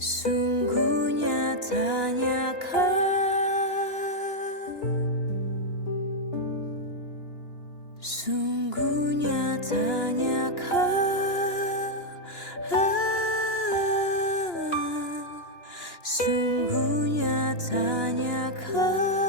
Sungguh nyatanya sungguh nyatanya sungguh nyatanya bagiku.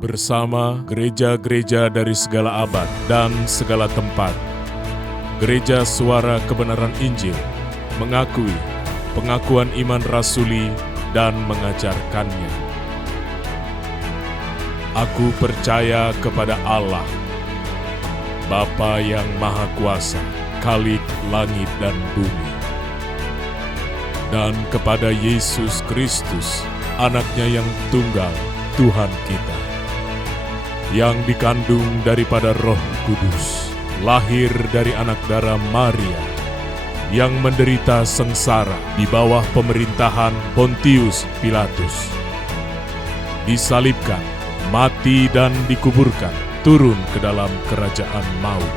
Bersama gereja-gereja dari segala abad dan segala tempat, Gereja Suara Kebenaran Injil mengakui pengakuan iman rasuli dan mengajarkannya. Aku percaya kepada Allah, Bapa yang Maha Kuasa, Khalik langit dan bumi, dan kepada Yesus Kristus, Anaknya yang tunggal, Tuhan kita, yang dikandung daripada Roh Kudus, lahir dari anak darah Maria, yang menderita sengsara di bawah pemerintahan Pontius Pilatus, disalibkan, mati dan dikuburkan, turun ke dalam kerajaan maut.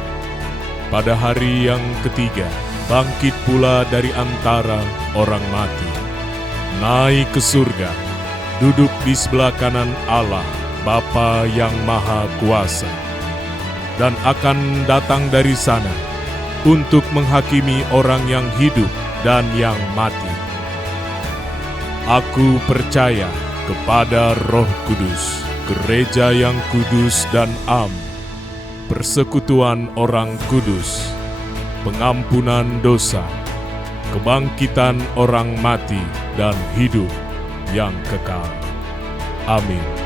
Pada hari yang ketiga, bangkit pula dari antara orang mati, naik ke surga, duduk di sebelah kanan Allah, Bapa yang Maha Kuasa, dan akan datang dari sana untuk menghakimi orang yang hidup dan yang mati. Aku percaya kepada Roh Kudus, gereja yang kudus dan am, persekutuan orang kudus, pengampunan dosa, kebangkitan orang mati, dan hidup yang kekal. Amin.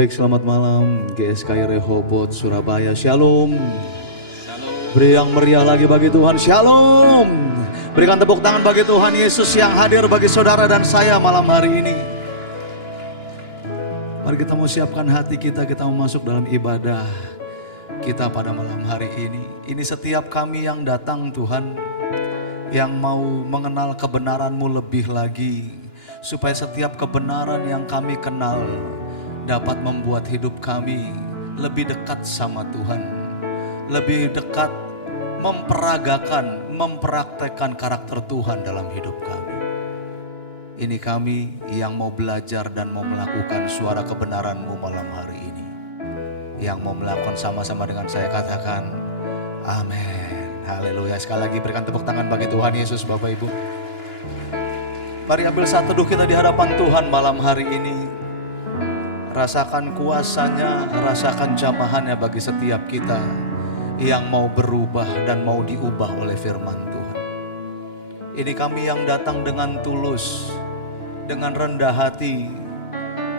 Baik, selamat malam GSKI Rehoboth Surabaya. Shalom. Beri yang meriah lagi bagi Tuhan. Shalom. Berikan tepuk tangan bagi Tuhan Yesus yang hadir bagi saudara dan saya malam hari ini. Mari kita mau siapkan hati kita mau masuk dalam ibadah kita pada malam hari ini. Ini setiap kami yang datang Tuhan, yang mau mengenal kebenaran-Mu lebih lagi, supaya setiap kebenaran yang kami kenal dapat membuat hidup kami lebih dekat sama Tuhan, lebih dekat memperagakan, mempraktekkan karakter Tuhan dalam hidup kami. Ini kami yang mau belajar dan mau melakukan suara kebenaran-Mu malam hari ini. Yang mau melakukan sama-sama dengan saya, katakan amin. Haleluya. Sekali lagi berikan tepuk tangan bagi Tuhan Yesus, Bapak Ibu. Mari ambil saat teduh kita di hadapan Tuhan malam hari ini. Rasakan kuasanya, rasakan jamahannya bagi setiap kita yang mau berubah dan mau diubah oleh firman Tuhan. Ini kami yang datang dengan tulus, dengan rendah hati,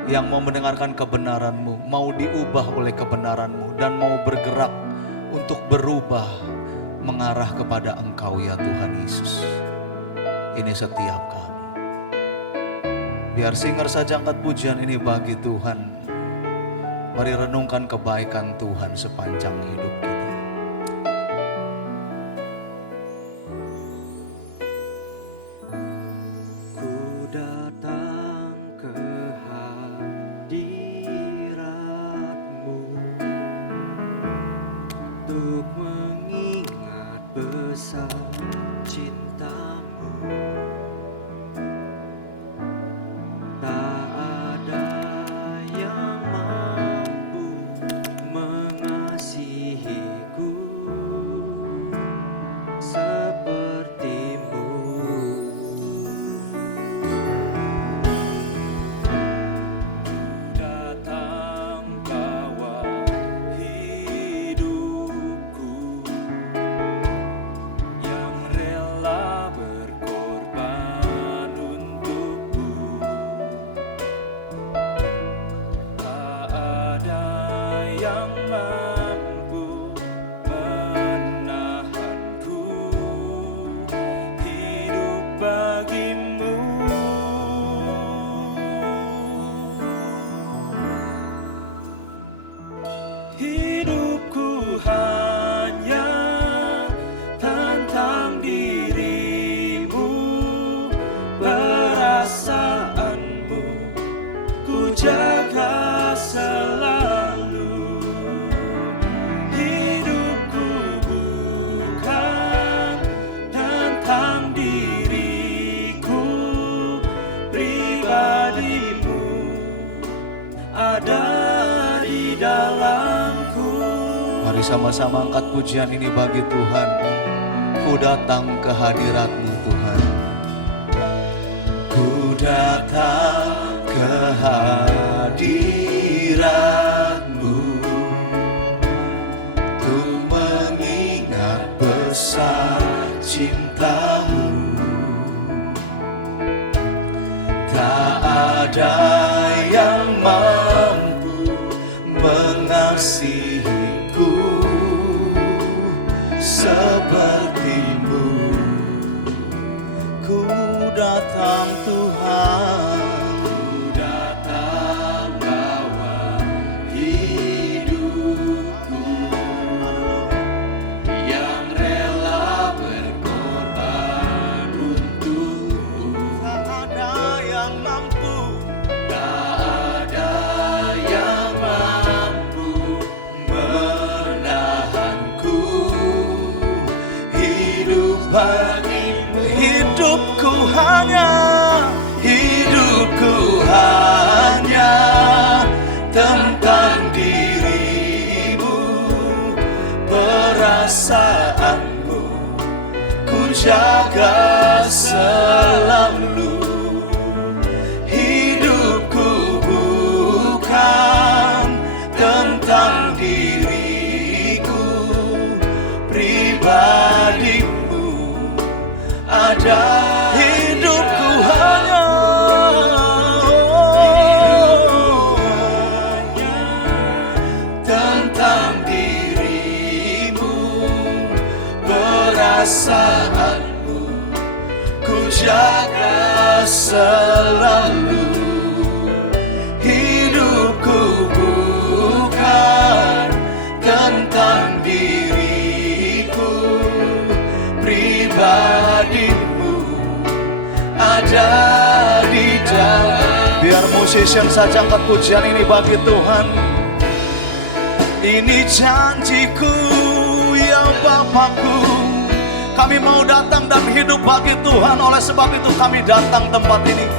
yang mau mendengarkan kebenaran-Mu, mau diubah oleh kebenaran-Mu, dan mau bergerak untuk berubah mengarah kepada Engkau ya Tuhan Yesus. Ini setiap kami. Biar singer saja angkat pujian ini bagi Tuhan. Mari renungkan kebaikan Tuhan sepanjang hidup kita. Ku datang ke hadirat-Mu untuk mengingat besar cinta-Mu. Tak ada yang mampu mengasihiku seperti-Mu. Datang bawa hidupku yang rela berkorban untukku. Tak ada yang mampu menahanku, hidup bagi-Mu. Hidupku hanya tentang diri-Mu, perasaanmu ku jaga selalu. Hidupku bukan tentang diriku, pribadi-Mu ada di dalamku. Mari sama-sama angkat pujian ini bagi Tuhan. Ku datang ke hadirat-Mu Tuhan. Ku datang ke hadirat-Mu untuk mengingat besar cinta-Mu. Tak ada yang mampu mengasihiku seperti-Mu. Ku datang Tuhan, ku datang bawa hidupku yang rela berkorban untukku. Tak ada yang mampu, tak ada yang mampu menahanku, hidup bagi-Mu. Hidupku hanya tentang diri-Mu, perasaanmu ku jaga selalu. Hidupku bukan tentang diriku, pribadi-Mu ada. Hidupku hanya perasaanmu ku jaga selalu. Hidupku bukan tentang diriku, pribadimu ada di dalam. Biar musician saja angkat pujian ini bagi Tuhan. Ini janjiku ya Bapakku, kami mau datang dan hidup bagi Tuhan. Oleh sebab itu kami datang tempat ini,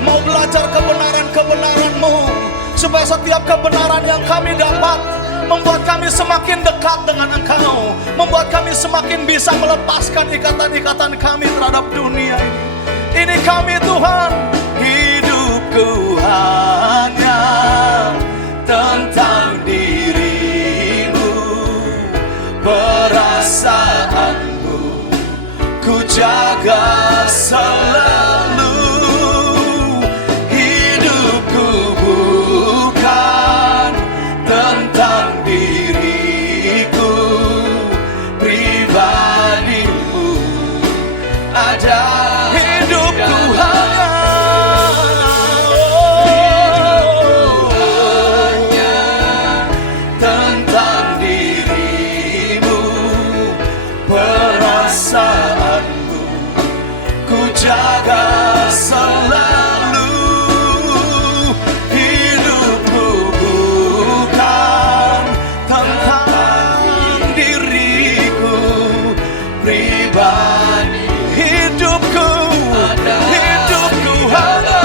mau belajar kebenaran-kebenaran-Mu, supaya setiap kebenaran yang kami dapat membuat kami semakin dekat dengan Engkau, membuat kami semakin bisa melepaskan ikatan-ikatan kami terhadap dunia ini. Ini kami Tuhan, hidupku hanya tentang dirimu, perasaanmu ku jaga selalu. Hidupku bukan tentang diriku, pribadimu ada. Hidupku hanya tentang dirimu, perasaanmu ku jaga selalu. Hidupku bukan tentang diriku, pribadi. Hidupku hanya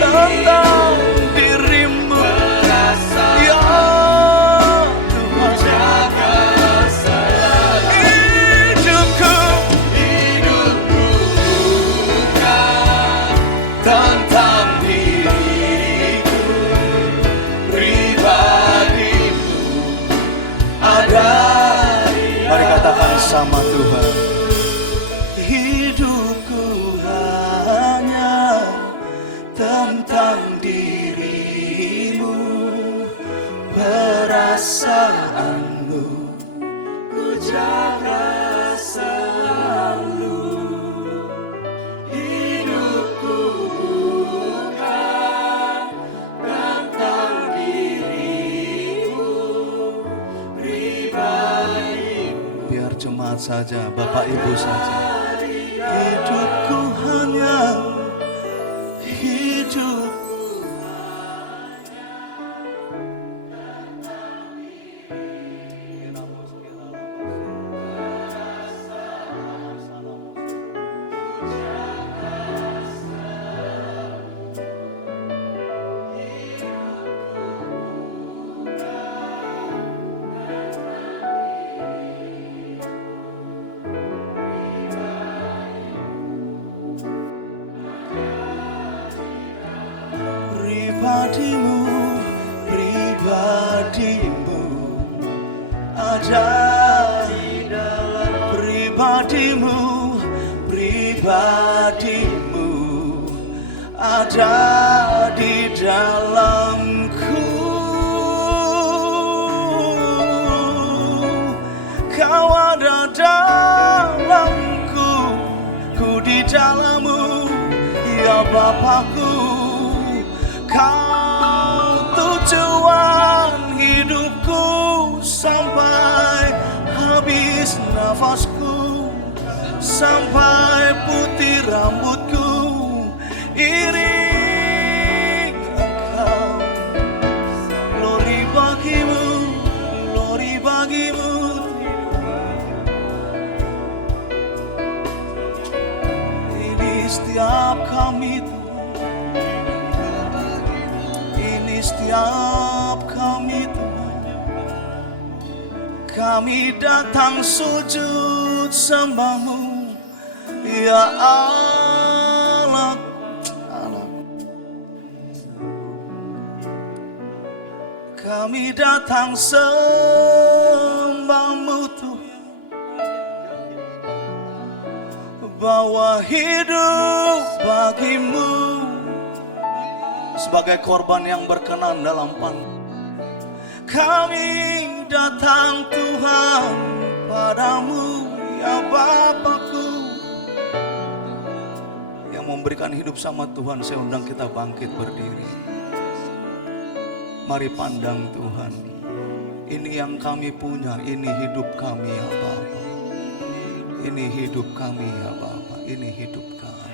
tentang dirimu, ya Tuhan. Hidupku bukan tentang diriku, pribadimu ada. Mari katakan sama Tuhan. Hidupku hanya tentang dirimu, perasaanmu ku jaga selalu. Hidupku bukan tentang dirimu, pribadimu. Biar jemaat saja, Bapak Ibu saja. Hidupku hanya hidup. Pribadimu ada di dalam. Pribadimu ada di dalamku. Kau ada dalamku, ku di dalammu, ya Bapakku. Kau tujuan hidupku sampai habis nafasku, sampai putih rambutku. Iring Engkau, glory bagimu, glory bagimu. Ini setiap kami, ini setiap kami Tuhan. Kami datang sujud sembahmu, ya Allah. Kami datang sembahmu Tuhan, bawa hidup bagimu. sebagai korban yang berkenan dalam pandang. Kami datang Tuhan padamu ya Bapakku. Yang memberikan hidup sama Tuhan, saya undang kita bangkit berdiri. Mari pandang Tuhan. Ini yang kami punya, ini hidup kami ya Bapa. Ini hidup kami ya Bapa, ini hidup kami.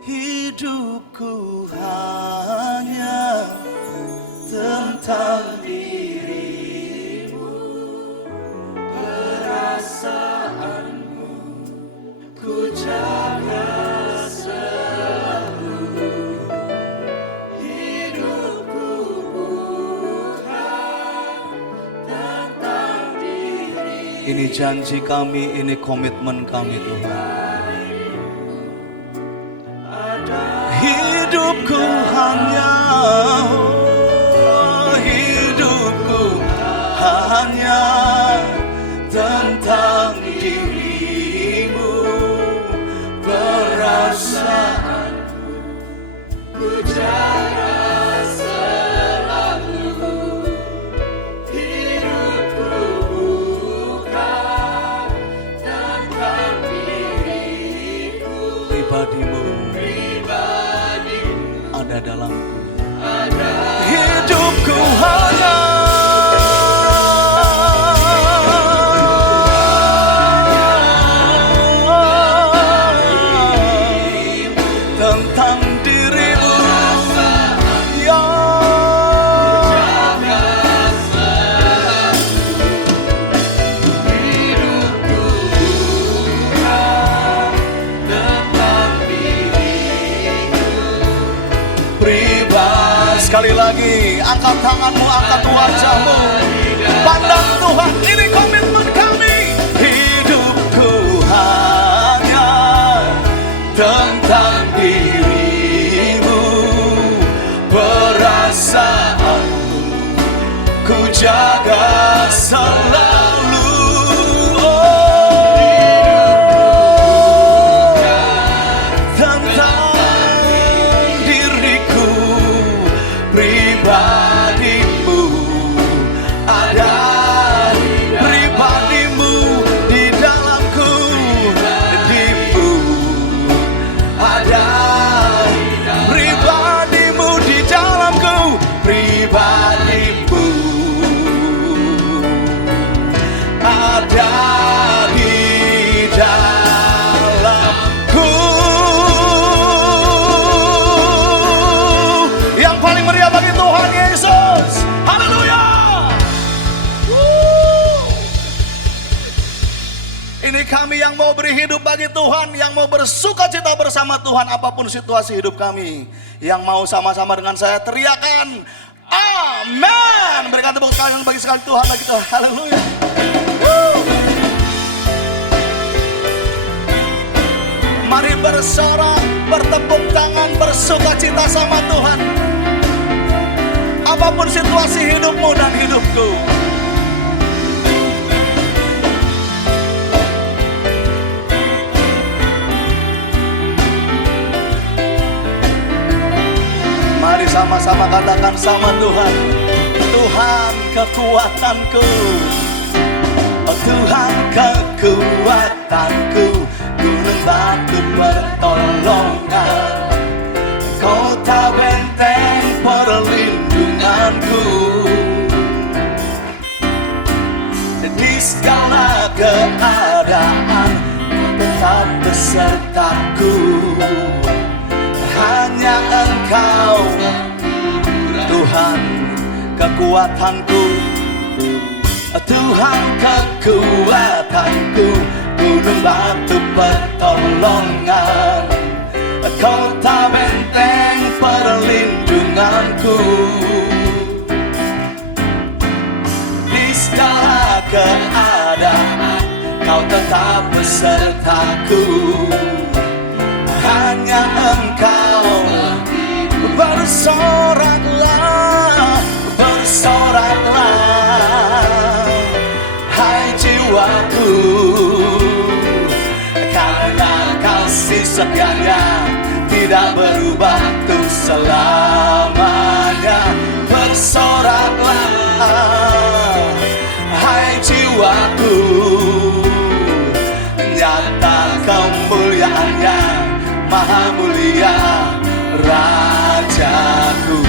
Hidupku hanya tentang dirimu, perasaanmu ku jaga selalu. Hidupku bukan tentang diri. Ini janji kami, ini komitmen kami Tuhan. Hidupku hanya, hidupku hanya tentang dirimu, perasaanku ku jaga selalu. Hidupku bukan tentang diriku, Pribadimu ada dalamku. hidupku hanya tentang dirimu ya hidupku bukan tentang diriku Pribadi. Sekali lagi, angkat tanganmu, angkat wajahmu. Pandang Tuhan, ini komitmen kami. Hidupku hanya tentang dirimu, perasaanmu ku jaga selalu. Tentang diriku, pribadimu ada, pribadimu di dalamku, dirimu ada, pribadimu di dalamku, pribadimu ada di dalamku. Yang paling meriah bagi Tuhan Yesus. Haleluya. Ini kami yang mau beri hidup bagi Tuhan, yang mau bersuka cita bersama Tuhan apapun situasi hidup kami. Yang mau sama-sama dengan saya teriakan amin. Berikan tepuk tangan bagi sekali Tuhan bagi kita. Haleluya. Mari bersorak, bertepuk tangan, bersuka cita sama Tuhan. Apapun situasi hidupmu dan hidupku. Mari sama-sama katakan sama Tuhan. Tuhan kekuatanku, oh Tuhan kekuatanku, gunung batu pertolongan, kota benteng perlindunganku. Di segala keadaan tetap besertaku, hanya Engkau Tuhan kekuatanku, Tuhan kekuatanku, gunung batu pertolongan, kota benteng perlindunganku. Di segala keadaan Kau tetap besertaku, hanya Engkau. Bersoraklah, bersoraklah, hai jiwaku, karena kasih setianya tidak berubah untuk selamanya. Bersoraklah, hai jiwaku, nyata kemuliaannya, maha mulia Rajaku.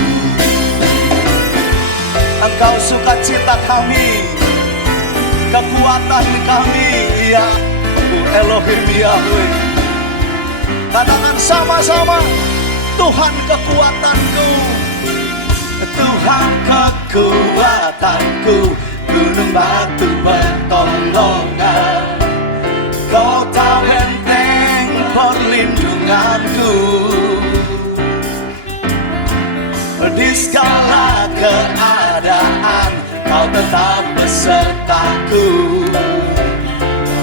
Engkau sukacita kami, kekuatan kami, ya Elohim Yahweh. Katakan sama-sama, Tuhan kekuatanku, Tuhan kekuatanku, gunung batu pertolongan, kota benteng perlindunganku. Di segala keadaan kau tetap besertaku.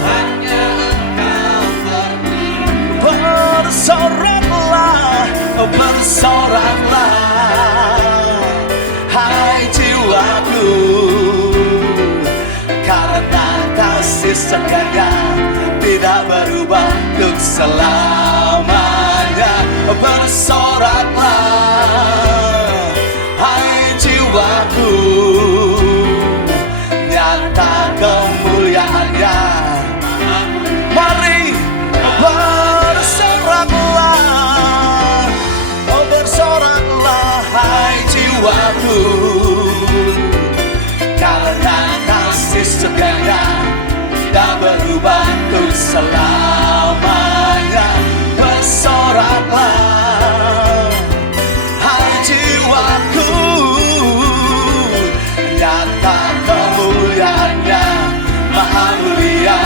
Hanya engkau berlindung. Bersoraklah, bersoraklah, hai jiwaku, karena kasih setianya tidak berubah untuk selamanya. Bersoraklah, hai jiwaku, nyata kemuliaannya. Mari bersoraklah, bersoraklah, hai jiwaku, karena kasih setianya tidak berubah untuk selamanya. Bersoraklah, hai jiwaku, nyata kemuliaannya, maha mulia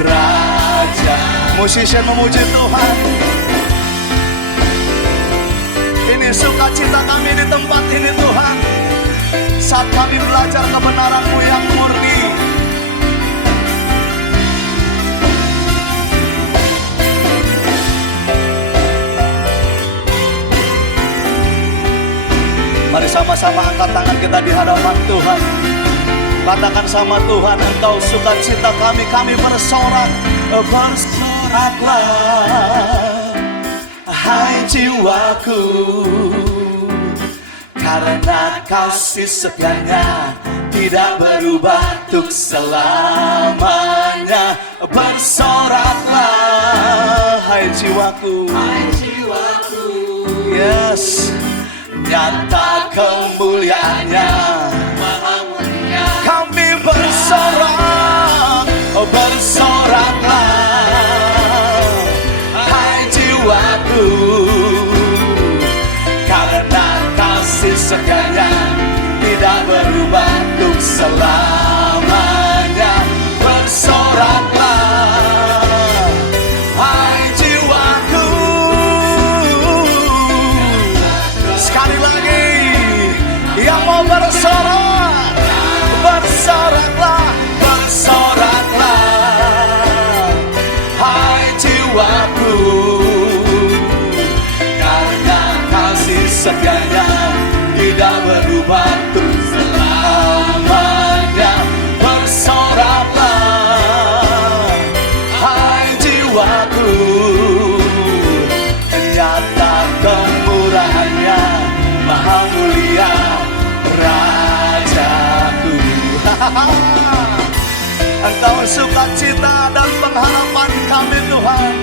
Raja. Musisi memuji Tuhan. Ini sukacita kami di tempat ini Tuhan, saat kami belajar kebenaran-Mu yang murni. Mari sama-sama angkat tangan kita di hadapan Tuhan. Katakan sama Tuhan, Engkau sukacita kami, kami bersorak. Bersoraklah, hai jiwaku, karena kasih setianya tidak berubah untuk selamanya. Bersoraklah, hai jiwaku, yes, nyata kemuliaannya, kami bersorak. Bersoraklah, hai jiwaku, karena kasih setianya tidak berubah untuk selamanya. Bersoraklah, hai jiwaku. Sekali lagi, yang mau bersorak, bersoraklah, bersoraklah, hai jiwaku, karena kasih setianya tidak berubah untuk selamanya. Bersoraklah, hai jiwaku, nyata kemurahannya, maha mulia Rajaku. Engkau sukacita dan pengharapan kami Tuhan.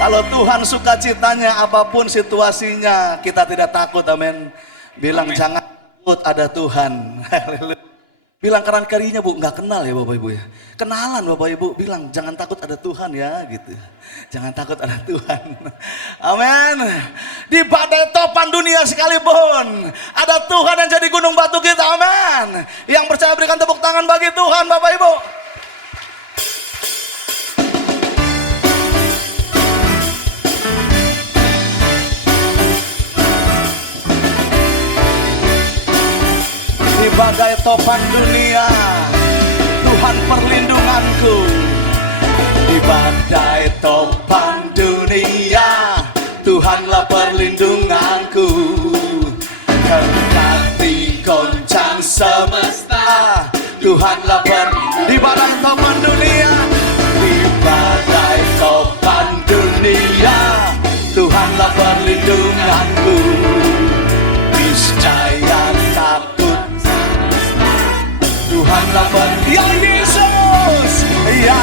Kalau Tuhan sukacitanya apapun situasinya, kita tidak takut, amin. Bilang jangan takut, ada Tuhan. Bilang kanan kirinya, Bu, nggak kenal ya Bapak Ibu ya. Kenalan Bapak Ibu, bilang jangan takut ada Tuhan ya gitu. Jangan takut ada Tuhan. Amin. Di badai topan dunia sekalipun, ada Tuhan yang jadi gunung batu kita, amin. Yang percaya berikan tepuk tangan bagi Tuhan Bapak Ibu. Di badai topan dunia, Tuhan perlindunganku. Di badai topan dunia, Tuhanlah perlindunganku. Kendati goncang semesta, perlindunganku. Niscaya takut Tuhanlah ya Yesus, ya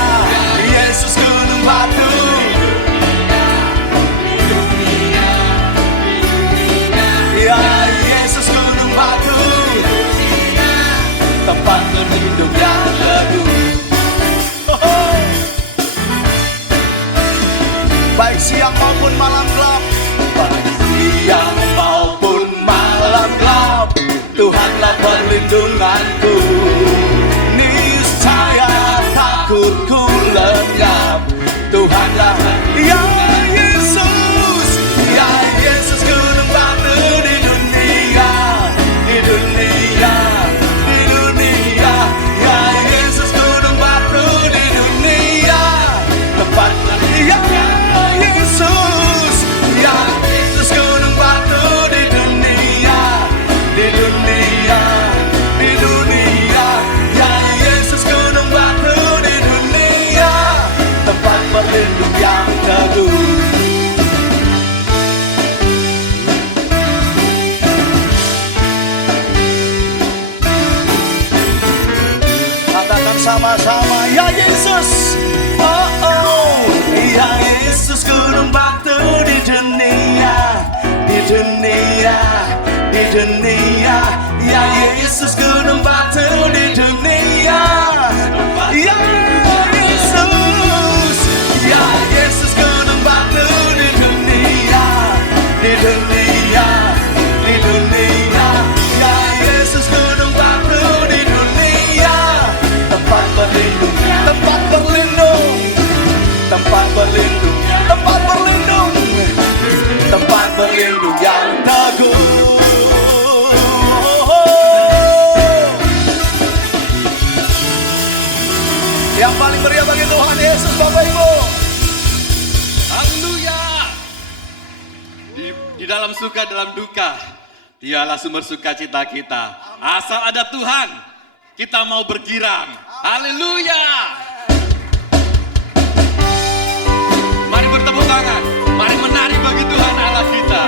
Yesus gunung batu. Ya Yesus gunung batu, tempat berlindung yang teguh. Baik siang maupun malam gelap, baik siang maupun malam gelap, Tuhanlah perlindunganku. Niscaya takutku lenyap, Tuhanlah ya Yesus, ya Yesus gunung batu di dunia, di dunia, di dunia. Ya Yesus gunung batu di dunia, tempat ya Yesus, ya Yesus gunung batu di dunia, di dunia, di dunia. Ya Yesus gunung batu di dunia, tempat berlindung yang teguh. Katakan sama-sama, ya Yesus, oh oh, ya Yesus gunung batu di dunia, di dunia, di dunia. Ya Yesus gunung batu di dunia, ya Yesus, ya Yesus gunung batu di dunia, di dunia, di dunia. Ya Yesus gunung batu di dunia, tempat berlindung, tempat berlindung, tempat berlindung, tempat berlindung, tempat berlindung yang teguh. Yang paling meriah bagi Tuhan Yesus, Bapak Ibu. Haleluya. Di dalam suka, dalam duka, Dialah sumber sukacita kita. Asal ada Tuhan, kita mau bergirang. Haleluya. Mari bertepuk tangan, mari menari bagi Tuhan Allah kita.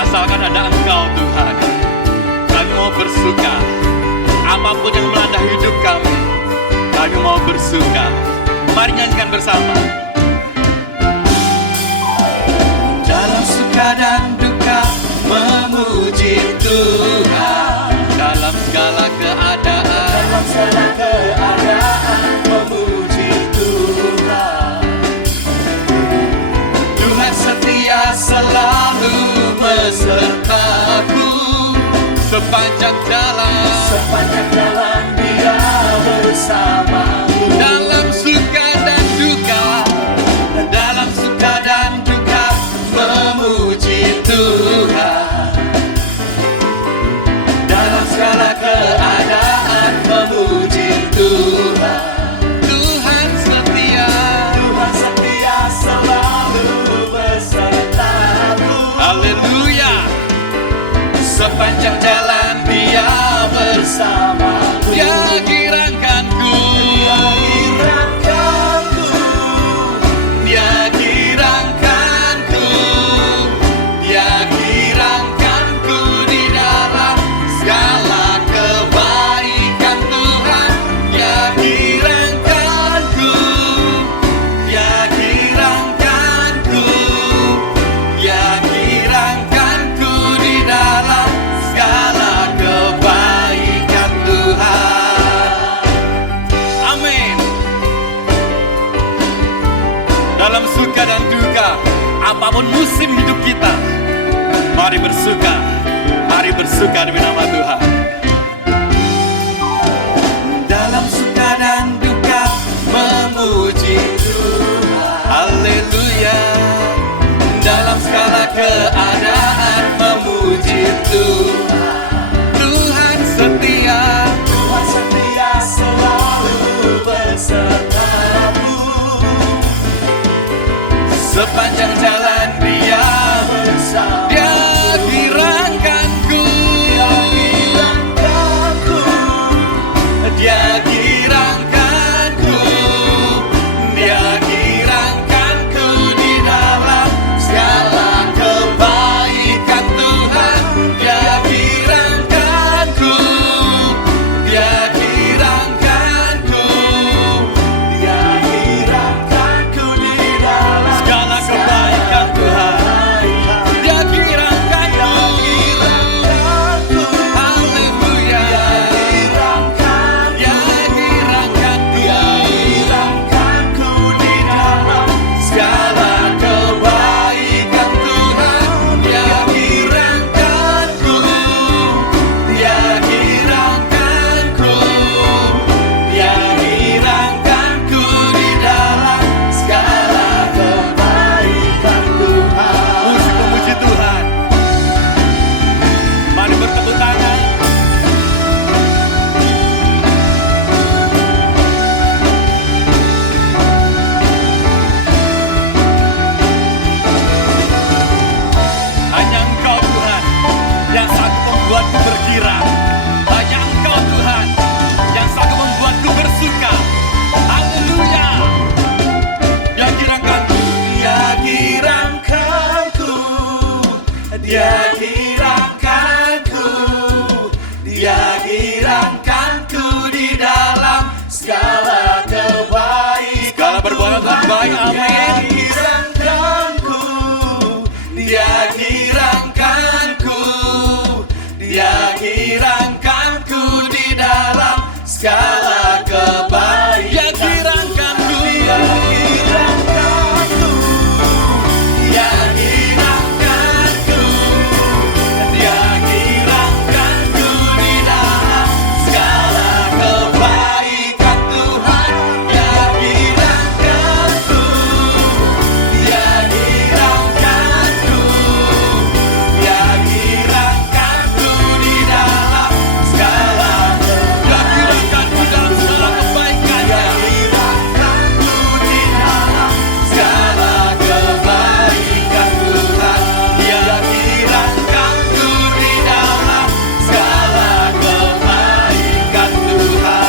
Asalkan ada Engkau Tuhan, kami mau bersuka. Apapun yang melanda hidup kami mau bersuka. Mari nyanyikan bersama. Dalam suka dan duka memuji Tuhan. Dalam segala keadaan, Dalam segala keadaan memuji Tuhan. Tuhan setia selalu besertaku. sepanjang jalan, Sepanjang jalan Dia bersamaku. dalam suka dan duka, Dalam suka dan duka memuji Tuhan. Dalam segala keadaan memuji Tuhan. Tuhan setia. Tuhan setia selalu besertaku. Haleluya. Sepanjang jalan Dia bersamaku. Dia girangkanku, Dia girangkanku. Dia girangkanku. Dia girangkanku di dalam segala kebaikan Tuhan. Dia girangkanku. Dia girangkanku. Dia girangkanku di dalam segala kebaikan Tuhan. amin. Dalam suka dan duka, apapun musim hidup kita, mari bersuka demi nama Tuhan. Dalam suka dan duka memuji Tuhan. Haleluya. Dalam segala keadaan memuji Tuhan. Tuhan sepanjang jalan Dia bersama. Dia giranganku, Dia giranganku, Dia giranganku di dalam segala kebaikan Tuhan. Dia giranganku, Dia giranganku, Dia giranganku di dalam segala kebaikan Tuhan. Dia giranganku, haleluya. Dia giranganku di dalam segala kebaikan Tuhan. Dia giranganku, Dia giranganku, Dia giranganku di dalam segala kebaikan Tuhan. Musik memuji Tuhan. Mari bertepuk tangan. Hanya Engkau Tuhan yang sanggup membuatku bergirang. Hanya Engkau Tuhan yang sanggup membuatku bersuka. Haleluya. Dia giranganku, Dia giranganku, Dia giranganku, Dia giranganku di dalam segala kebaikan. Segala perbuatan Tuhan baik, amin. Giranganku, Dia giranganku, Dia giranganku di dalam segala kebaikan. Dia giranganku, Dia giranganku, Dia giranganku, Dia giranganku di dalam segala kebaikan Tuhan. Dia giranganku, Dia giranganku, Dia giranganku di dalam segala kebaikan. Dia giranganku dalam segala kebaikan. Dia giranganku di dalam segala kebaikan Tuhan. Dia giranganku di dalam segala kebaikan Tuhan.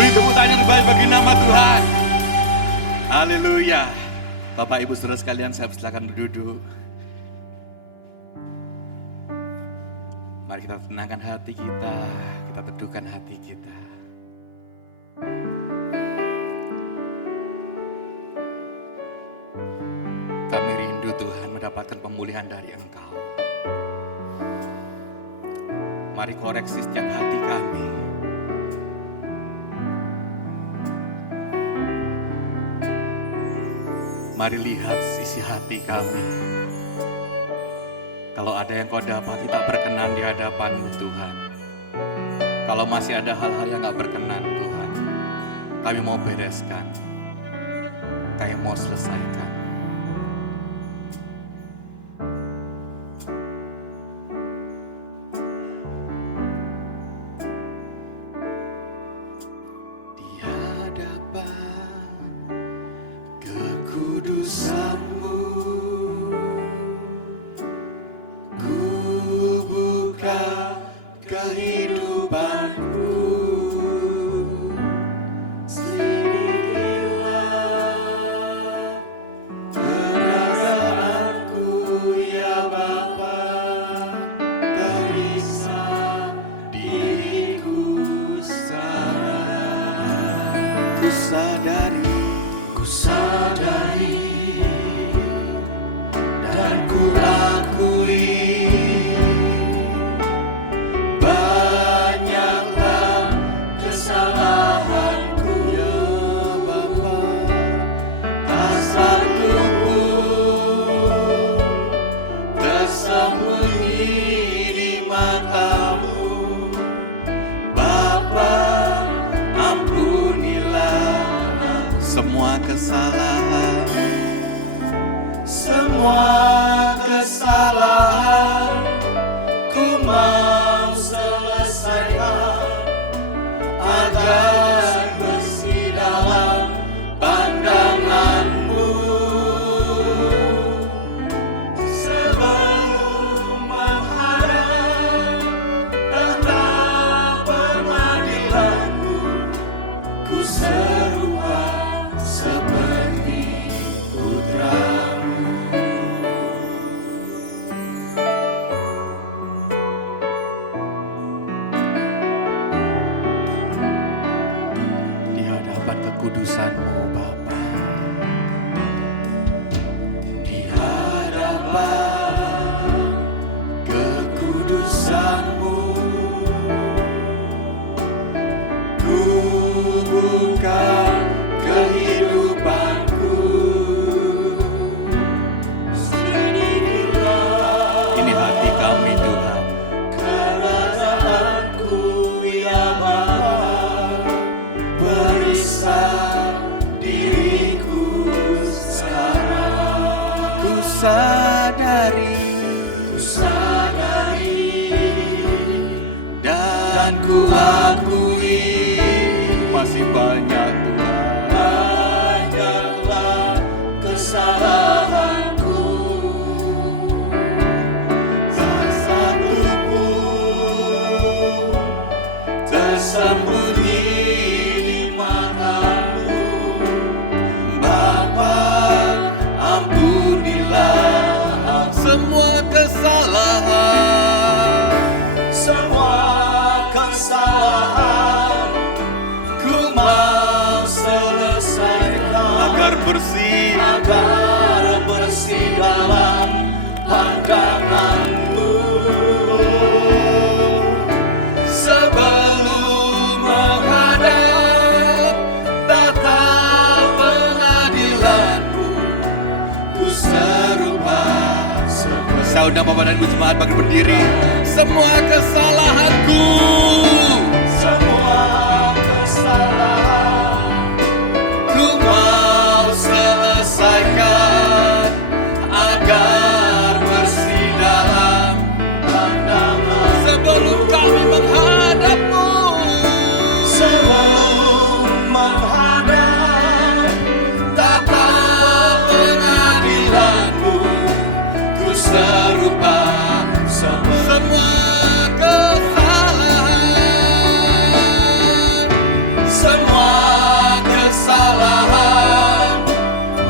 Beri tepuk tangan yang baik bagi nama Tuhan. Haleluya. Bapak Ibu Saudara sekalian, saya silakan berduduk. Mari kita tenangkan hati kita teduhkan hati kita. Kami rindu Tuhan mendapatkan pemulihan dari Engkau. Mari koreksi setiap hati kami. Mari lihat sisi hati kami. Kalau ada yang Kau dapati tak berkenan di hadapan-Mu Tuhan. Kalau masih ada hal-hal yang gak berkenan Tuhan, kami mau bereskan. Kami mau selesaikan. Di hadapan kekudusan-Mu, ku buka kehidupanku. Selidikilah perasaanku ya Bapa, periksa diriku sekarang. Ku sadari dan ku akui banyaklah kesalahanku ya Bapa. Tak satu pun tersembunyi di mata-Mu Bapa. Ampunilah semua kesalahan, semua kesalahan ku mau selesaikan agar bersih dalam pandanganmu. Sebelum menghadap tahta pengadilanmu, ku serupa seperti putramu. Di hadapan kekudusanmu Bapa, di hadapan kekudusanmu, ku buka kehidupanku. Sedikitlah ini hati kami Tuhan, kerajaanku yang mahal, periksa diriku sekarang. Ku sadari dan ku akui masih banyak Tuhan, banyaklah kesalahanku, tak satu pun tersembunyi di matamu. Bapa, ampunilah semua kesalahan, semua kesalahan ku mau selesaikan agar bersih dalam pandanganmu. Sebelum menghadap tahta pengadilanmu, ku serupa seperti. Saya undang Bapak dan Ibu jemaat bagi berdiri. Semua kesalahanku, semua kesalahan ku mau selesaikan agar bersih dalam pandangan. Sebelum kami menghadapmu, sebelum menghadap tahta pengadilanmu, ku serupa semua kesalahan, semua kesalahan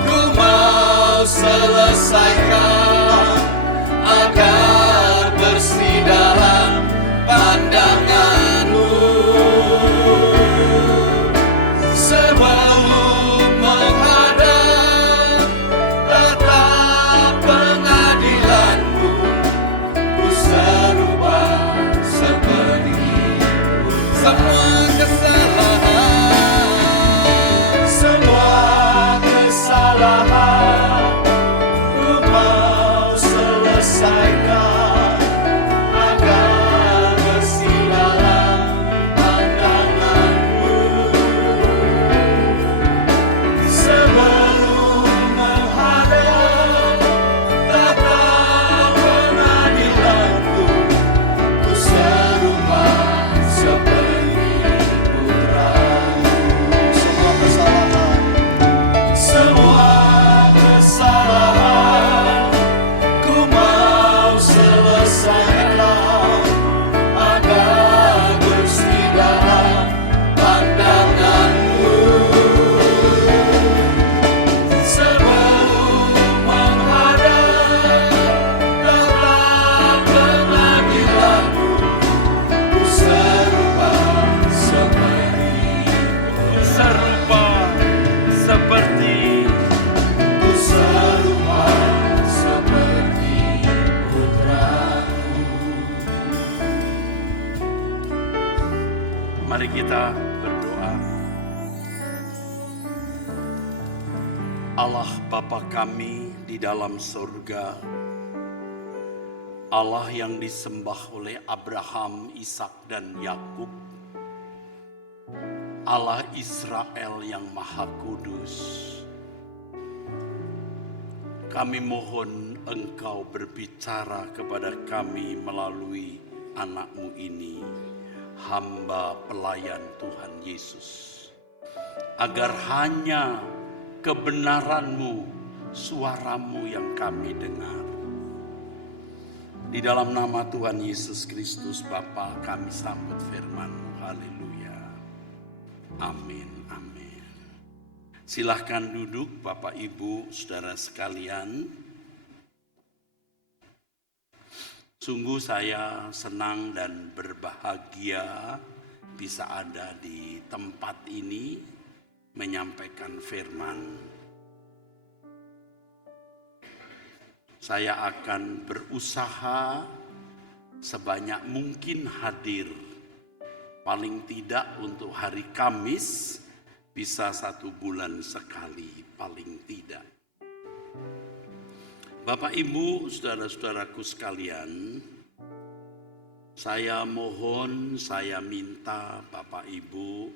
ku mau selesaikan agar bersih dalam pandanganmu. Sebelum menghadap tahta pengadilanmu, ku serupa seperti semua kesalahan, semua kesalahan ku mau selesaikan agar bersih dalam pandanganmu. Sebelum menghadap tahta pengadilanmu, ku serupa seperti putramu. Semua kesalahan, semua kesalahan ku mau selesaikan agar bersih dalam pandanganmu. Sebelum menghadap tahta pengadilanmu, ku serupa seperti ku serupa seperti putramu. Mari kita berdoa. Allah Bapa kami di dalam surga, Allah yang disembah oleh Abraham, Ishak dan Yakub, Allah Israel yang Maha Kudus, kami mohon Engkau berbicara kepada kami melalui anak-Mu ini, hamba pelayan Tuhan Yesus, agar hanya kebenaran-Mu, suara-Mu yang kami dengar. Di dalam nama Tuhan Yesus Kristus Bapa, kami sambut firman-Mu. Haleluya. Amin, amin. Silahkan duduk Bapak Ibu, Saudara sekalian. Sungguh saya senang dan berbahagia bisa ada di tempat ini menyampaikan firman. Saya akan berusaha sebanyak mungkin hadir. Paling tidak untuk hari Kamis bisa 1 bulan sekali, paling tidak. Bapak Ibu, saudara-saudaraku sekalian, saya mohon, saya minta Bapak Ibu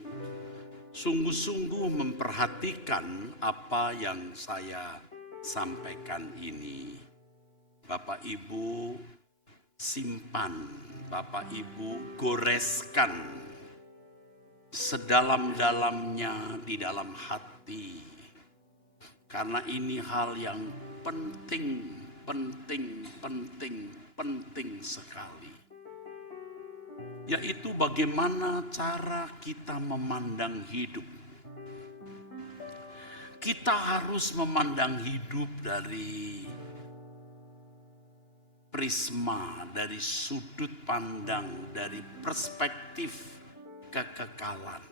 sungguh-sungguh memperhatikan apa yang saya sampaikan ini. Bapak Ibu simpan, Bapak Ibu goreskan sedalam-dalamnya di dalam hati. Karena ini hal yang penting sekali. Yaitu bagaimana cara kita memandang hidup. Kita harus memandang hidup dari prisma, dari sudut pandang, dari perspektif kekekalan.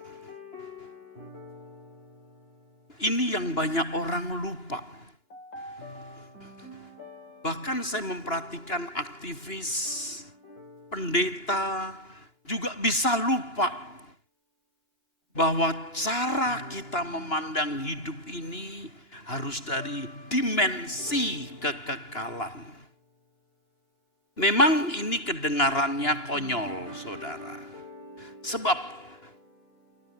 Ini yang banyak orang lupa. Bahkan saya memperhatikan aktivis, pendeta juga bisa lupa bahwa cara kita memandang hidup ini harus dari dimensi kekekalan. Memang ini kedengarannya konyol, saudara. Sebab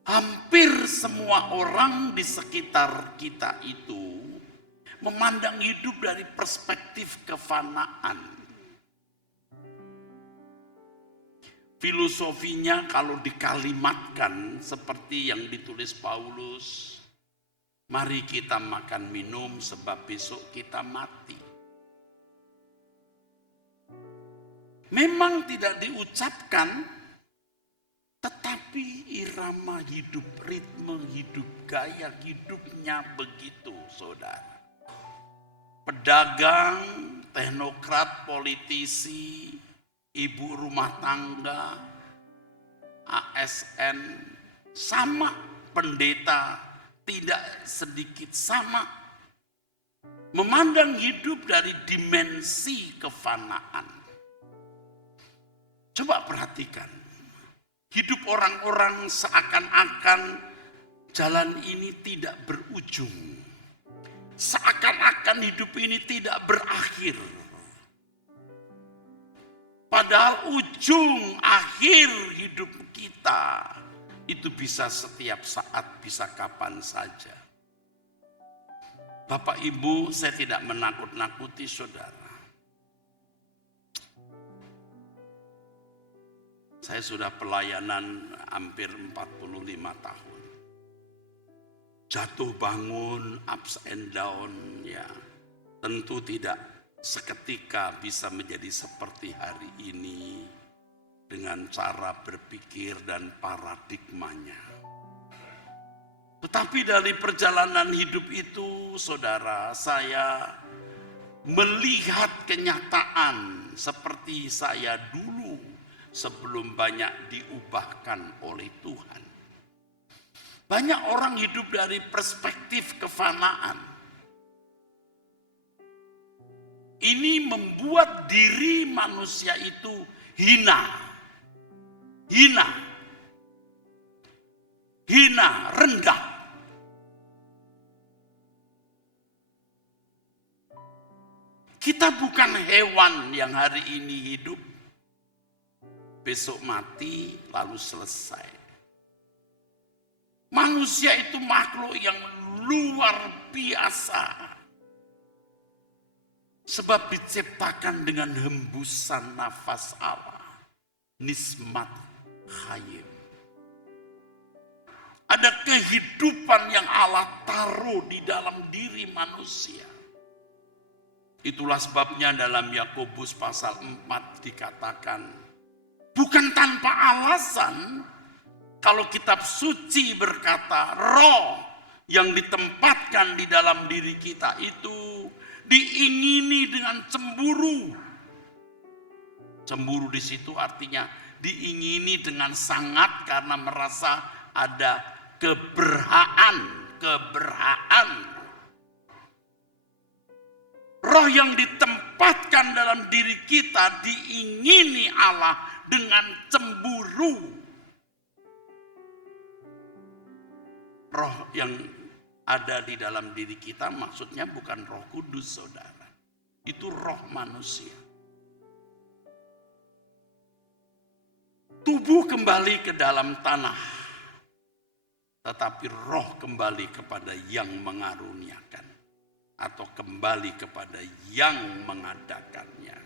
hampir semua orang di sekitar kita itu memandang hidup dari perspektif kefanaan. Filosofinya kalau dikalimatkan seperti yang ditulis Paulus, mari kita makan minum sebab besok kita mati. Memang tidak diucapkan, tetapi irama hidup, ritme hidup, gaya hidupnya begitu, saudara. Pedagang, teknokrat, politisi, ibu rumah tangga, ASN, sama. Pendeta tidak sedikit sama. Memandang hidup dari dimensi kefanaan. Coba perhatikan. Hidup orang-orang seakan-akan jalan ini tidak berujung. Seakan-akan hidup ini tidak berakhir. Padahal ujung akhir hidup kita itu bisa setiap saat, bisa kapan saja. Bapak Ibu, saya tidak menakut-nakuti saudara. Saya sudah pelayanan hampir 45 tahun. Jatuh bangun, ups and down, ya. Tentu tidak seketika bisa menjadi seperti hari ini dengan cara berpikir dan paradigmanya. Tetapi dari perjalanan hidup itu, saudara, saya melihat kenyataan seperti saya dulu sebelum banyak diubahkan oleh Tuhan. Banyak orang hidup dari perspektif kefanaan. Ini membuat diri manusia itu hina, rendah. Kita bukan hewan yang hari ini hidup, besok mati lalu selesai. Manusia itu makhluk yang luar biasa. Sebab diciptakan dengan hembusan nafas Allah. Nismat Hayim. Ada kehidupan yang Allah taruh di dalam diri manusia. Itulah sebabnya dalam Yakobus pasal 4 dikatakan, bukan tanpa alasan kalau kitab suci berkata roh yang ditempatkan di dalam diri kita itu diingini dengan cemburu. Cemburu di situ artinya diingini dengan sangat karena merasa ada keberhaan. Roh yang ditempatkan dalam diri kita diingini Allah dengan cemburu. Roh yang ada di dalam diri kita maksudnya bukan Roh Kudus, saudara. Itu roh manusia. Tubuh kembali ke dalam tanah, tetapi roh kembali kepada yang mengaruniakan atau kembali kepada yang mengadakannya.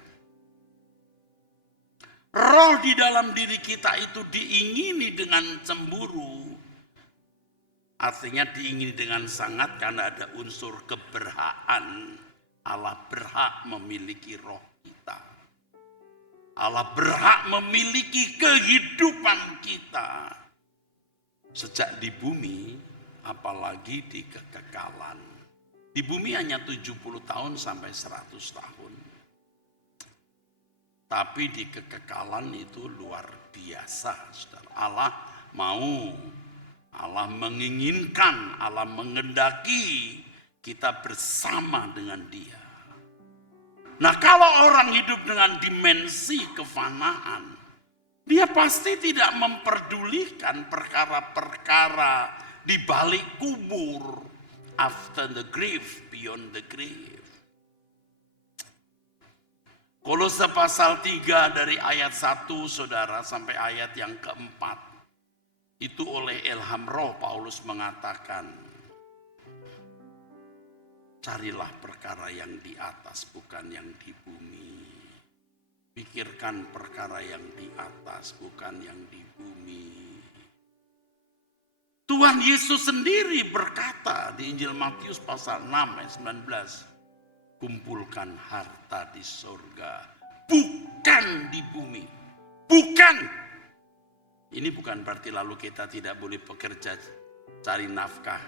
Roh di dalam diri kita itu diingini dengan cemburu, artinya diingini dengan sangat karena ada unsur keberhaan. Allah berhak memiliki roh kita. Allah berhak memiliki kehidupan kita. Sejak di bumi, apalagi di kekekalan. Di bumi hanya 70 tahun sampai 100 tahun. Tapi di kekekalan itu luar biasa, saudara. Allah mau, Allah menginginkan, Allah mengendaki kita bersama dengan Dia. Nah, kalau orang hidup dengan dimensi kefanaan, dia pasti tidak memperdulikan perkara-perkara di balik kubur, after the grave, beyond the grave. Kolose pasal 3 dari ayat 1 saudara sampai ayat yang keempat. Itu oleh ilham roh Paulus mengatakan, carilah perkara yang di atas bukan yang di bumi. Pikirkan perkara yang di atas bukan yang di bumi. Tuhan Yesus sendiri berkata di Injil Matius pasal 6 ayat 19. Kumpulkan harta di surga, bukan di bumi. Bukan. Ini bukan berarti lalu kita tidak boleh bekerja cari nafkah.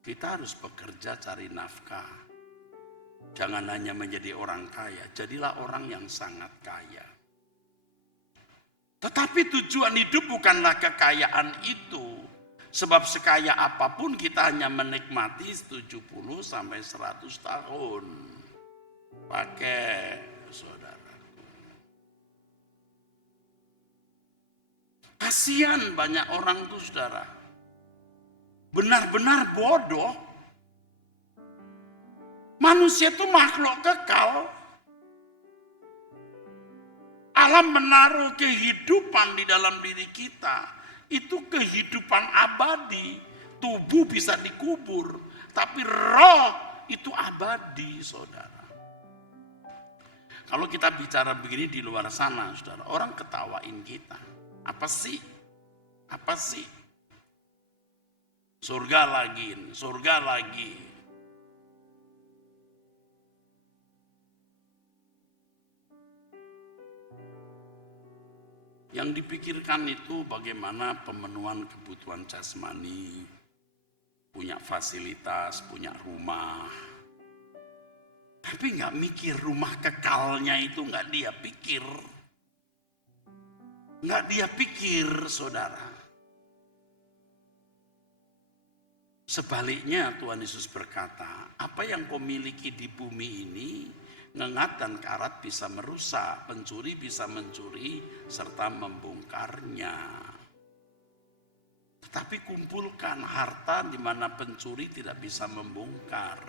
Kita harus bekerja cari nafkah. Jangan hanya menjadi orang kaya, jadilah orang yang sangat kaya. Tetapi tujuan hidup bukanlah kekayaan itu. Sebab sekaya apapun kita hanya menikmati 70 sampai 100 tahun. Pakai saudara. Kasihan banyak orang tuh saudara. Benar-benar bodoh. Manusia itu makhluk kekal. Allah menaruh kehidupan di dalam diri kita. Itu kehidupan abadi. Tubuh bisa dikubur. Tapi roh itu abadi, saudara. Kalau kita bicara begini di luar sana, saudara, orang ketawain kita. Apa sih? Apa sih? Surga lagi, surga lagi. Yang dipikirkan itu bagaimana pemenuhan kebutuhan jasmani, punya fasilitas, punya rumah. Tapi nggak mikir rumah kekalnya itu nggak dia pikir. Nggak dia pikir, saudara. Sebaliknya Tuhan Yesus berkata, apa yang kau miliki di bumi ini, ngengat dan karat bisa merusak, pencuri bisa mencuri, serta membongkarnya. Tetapi kumpulkan harta di mana pencuri tidak bisa membongkar.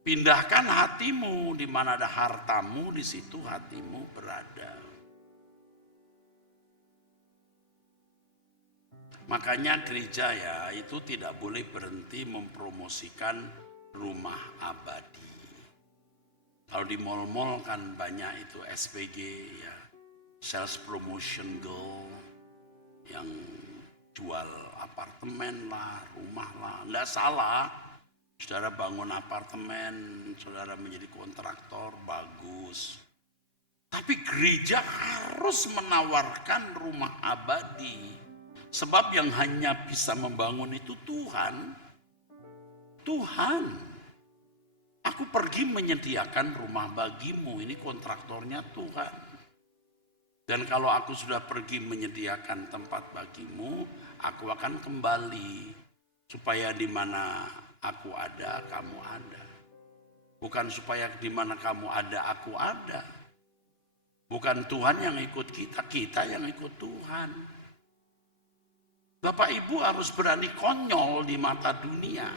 Pindahkan hatimu, di mana ada hartamu, di situ hatimu berada. Makanya gereja ya itu tidak boleh berhenti mempromosikan rumah abadi. Kalau di mall-mall kan banyak itu SPG ya, sales promotion girl yang jual apartemen lah, rumah lah. Nggak salah, saudara bangun apartemen, saudara menjadi kontraktor, bagus. Tapi gereja harus menawarkan rumah abadi. Sebab yang hanya bisa membangun itu Tuhan. Tuhan. Aku pergi menyediakan rumah bagimu, ini kontraktornya Tuhan. Dan kalau aku sudah pergi menyediakan tempat bagimu, aku akan kembali. Supaya di mana aku ada, kamu ada. Bukan supaya di mana kamu ada, aku ada. Bukan Tuhan yang ikut kita, kita yang ikut Tuhan. Bapak Ibu harus berani konyol di mata dunia.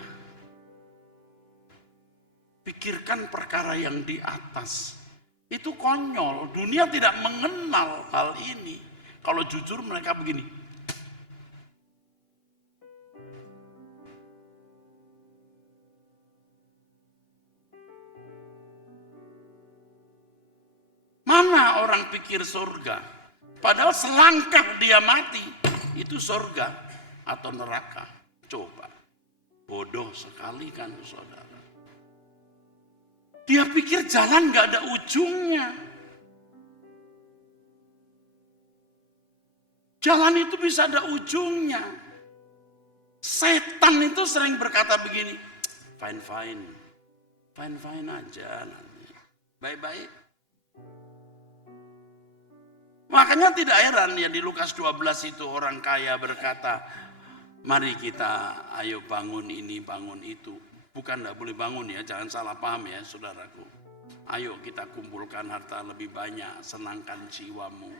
Pikirkan perkara yang di atas. Itu konyol. Dunia tidak mengenal hal ini. Kalau jujur mereka begini. Mana orang pikir surga? Padahal selangkah dia mati. Itu surga atau neraka. Coba. Bodoh sekali kan saudara. Dia pikir jalan gak ada ujungnya. Jalan itu bisa ada ujungnya. Setan itu sering berkata begini, fine aja nanti. Baik-baik. Makanya tidak heran ya di Lukas 12 itu orang kaya berkata, mari kita ayo bangun ini, bangun itu. Bukan tidak boleh bangun ya, jangan salah paham ya saudaraku. Ayo kita kumpulkan harta lebih banyak, senangkan jiwamu.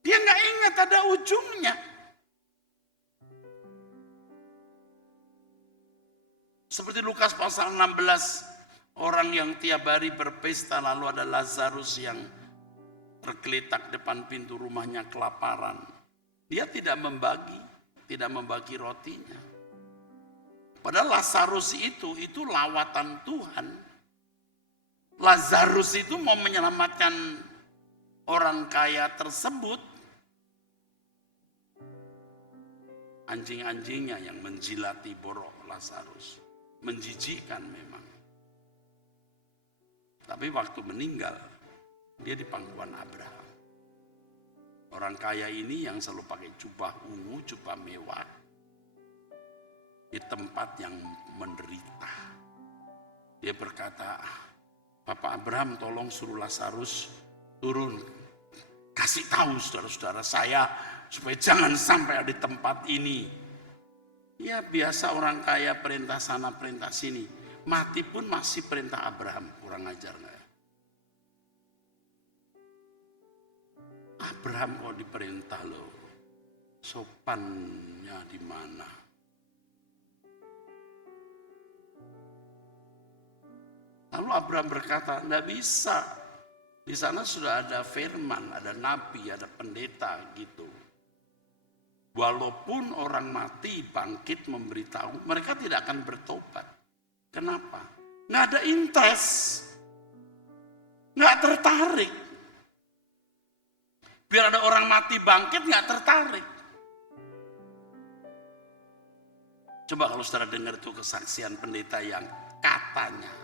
Dia nggak ingat ada ujungnya. Seperti Lukas pasal 16, orang yang tiap hari berpesta lalu ada Lazarus yang tergeletak depan pintu rumahnya kelaparan. Dia tidak membagi rotinya. Padahal Lazarus itu lawatan Tuhan. Lazarus itu mau menyelamatkan orang kaya tersebut. Anjing-anjingnya yang menjilati borok Lazarus. Menjijikkan memang. Tapi waktu meninggal, dia di pangkuan Abraham. Orang kaya ini yang selalu pakai jubah ungu, jubah mewah. Di tempat yang menderita. Dia berkata, Bapak Abraham tolong suruh Lazarus turun. Kasih tahu saudara-saudara saya supaya jangan sampai ada di tempat ini. Ya biasa orang kaya perintah sana perintah sini. Mati pun masih perintah Abraham. Kurang ajar nggak ya? Abraham kok diperintah loh. Sopannya di mana? Lalu Abraham berkata, tidak bisa. Di sana sudah ada firman, ada nabi, ada pendeta gitu. Walaupun orang mati bangkit memberitahu, mereka tidak akan bertobat. Kenapa? Nggak ada interest. Nggak tertarik. Biar ada orang mati bangkit nggak tertarik. Coba kalau saudara dengar itu kesaksian pendeta yang katanya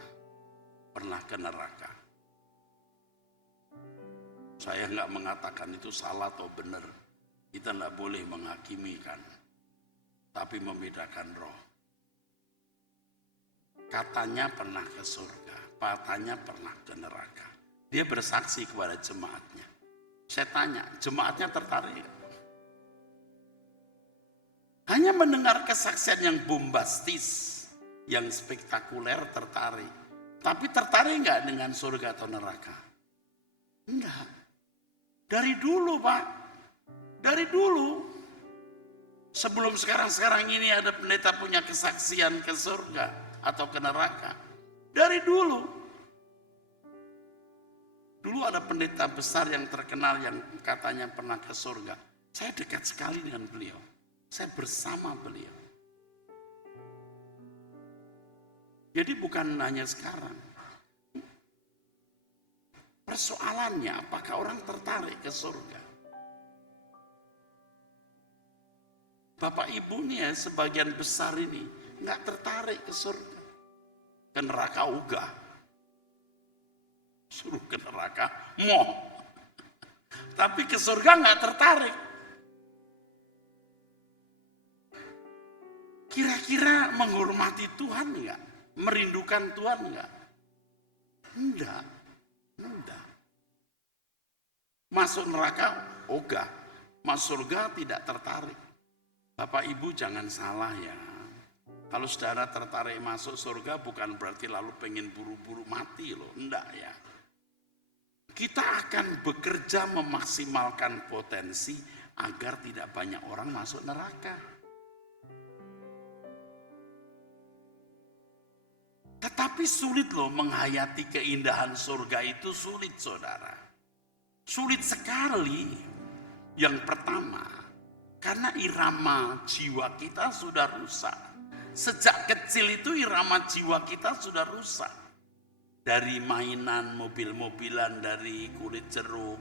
pernah ke neraka. Saya nggak mengatakan itu salah atau benar. Kita nggak boleh menghakimi kan. Tapi membedakan roh. Katanya pernah ke surga. Katanya pernah ke neraka. Dia bersaksi kepada jemaatnya. Saya tanya, jemaatnya tertarik? Hanya mendengar kesaksian yang bombastis. Yang spektakuler tertarik. Tapi tertarik nggak dengan surga atau neraka? Enggak. Dari dulu Pak. Dari dulu. Sebelum sekarang ini ada pendeta punya kesaksian ke surga atau ke neraka. Dari dulu. Dulu ada pendeta besar yang terkenal yang katanya pernah ke surga. Saya dekat sekali dengan beliau. Saya bersama beliau. Jadi bukan hanya sekarang. Persoalannya apakah orang tertarik ke surga? Bapak Ibu nih ya, sebagian besar ini nggak tertarik ke surga. Ke neraka ogah. Suruh ke neraka, mau. Tapi ke surga nggak tertarik. Kira-kira menghormati Tuhan nggak? Merindukan Tuhan nggak? Enggak. Masuk neraka, ogah. Masuk surga tidak tertarik. Bapak Ibu jangan salah ya. Kalau saudara tertarik masuk surga bukan berarti lalu pengen buru-buru mati loh. Enggak ya. Kita akan bekerja memaksimalkan potensi agar tidak banyak orang masuk neraka. Tetapi sulit loh menghayati keindahan surga itu, sulit saudara. Sulit sekali. Yang pertama, karena irama jiwa kita sudah rusak. Sejak kecil itu irama jiwa kita sudah rusak. Dari mainan mobil-mobilan, dari kulit jeruk,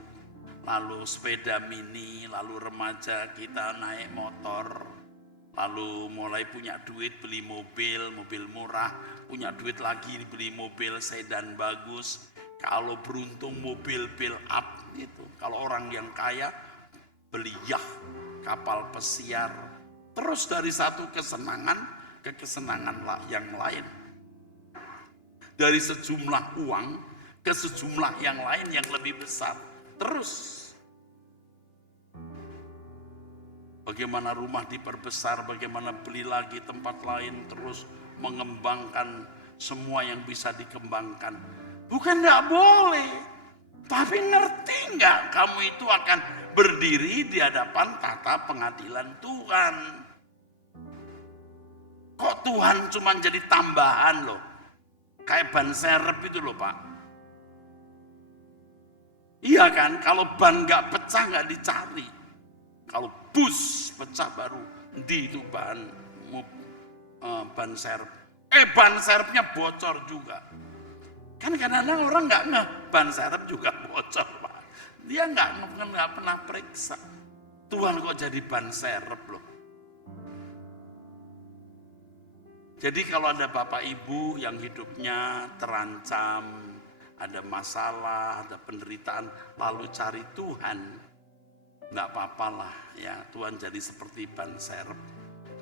lalu sepeda mini, lalu remaja kita naik motor, lalu mulai punya duit beli mobil murah, punya duit lagi beli mobil sedan bagus. Kalau beruntung mobil build up itu. Kalau orang yang kaya beli yacht, kapal pesiar. Terus dari satu kesenangan ke kesenangan yang lain. Dari sejumlah uang ke sejumlah yang lain yang lebih besar. Terus bagaimana rumah diperbesar, bagaimana beli lagi tempat lain, terus mengembangkan semua yang bisa dikembangkan. Bukan enggak boleh, tapi ngerti enggak kamu itu akan berdiri di hadapan tata pengadilan Tuhan. Kok Tuhan cuma jadi tambahan loh? Kayak ban serep itu loh Pak. Iya kan, kalau ban enggak pecah enggak dicari. Kalau bus pecah baru di itu ban serep. Ban serepnya bocor juga. Kan kadang-kadang orang nggak ngeh ban serep juga bocor Pak. Dia nggak pernah periksa. Tuhan kok jadi ban serep loh. Jadi kalau ada Bapak Ibu yang hidupnya terancam, ada masalah, ada penderitaan, lalu cari Tuhan, nggak apa-apalah ya, Tuhan jadi seperti ban serep.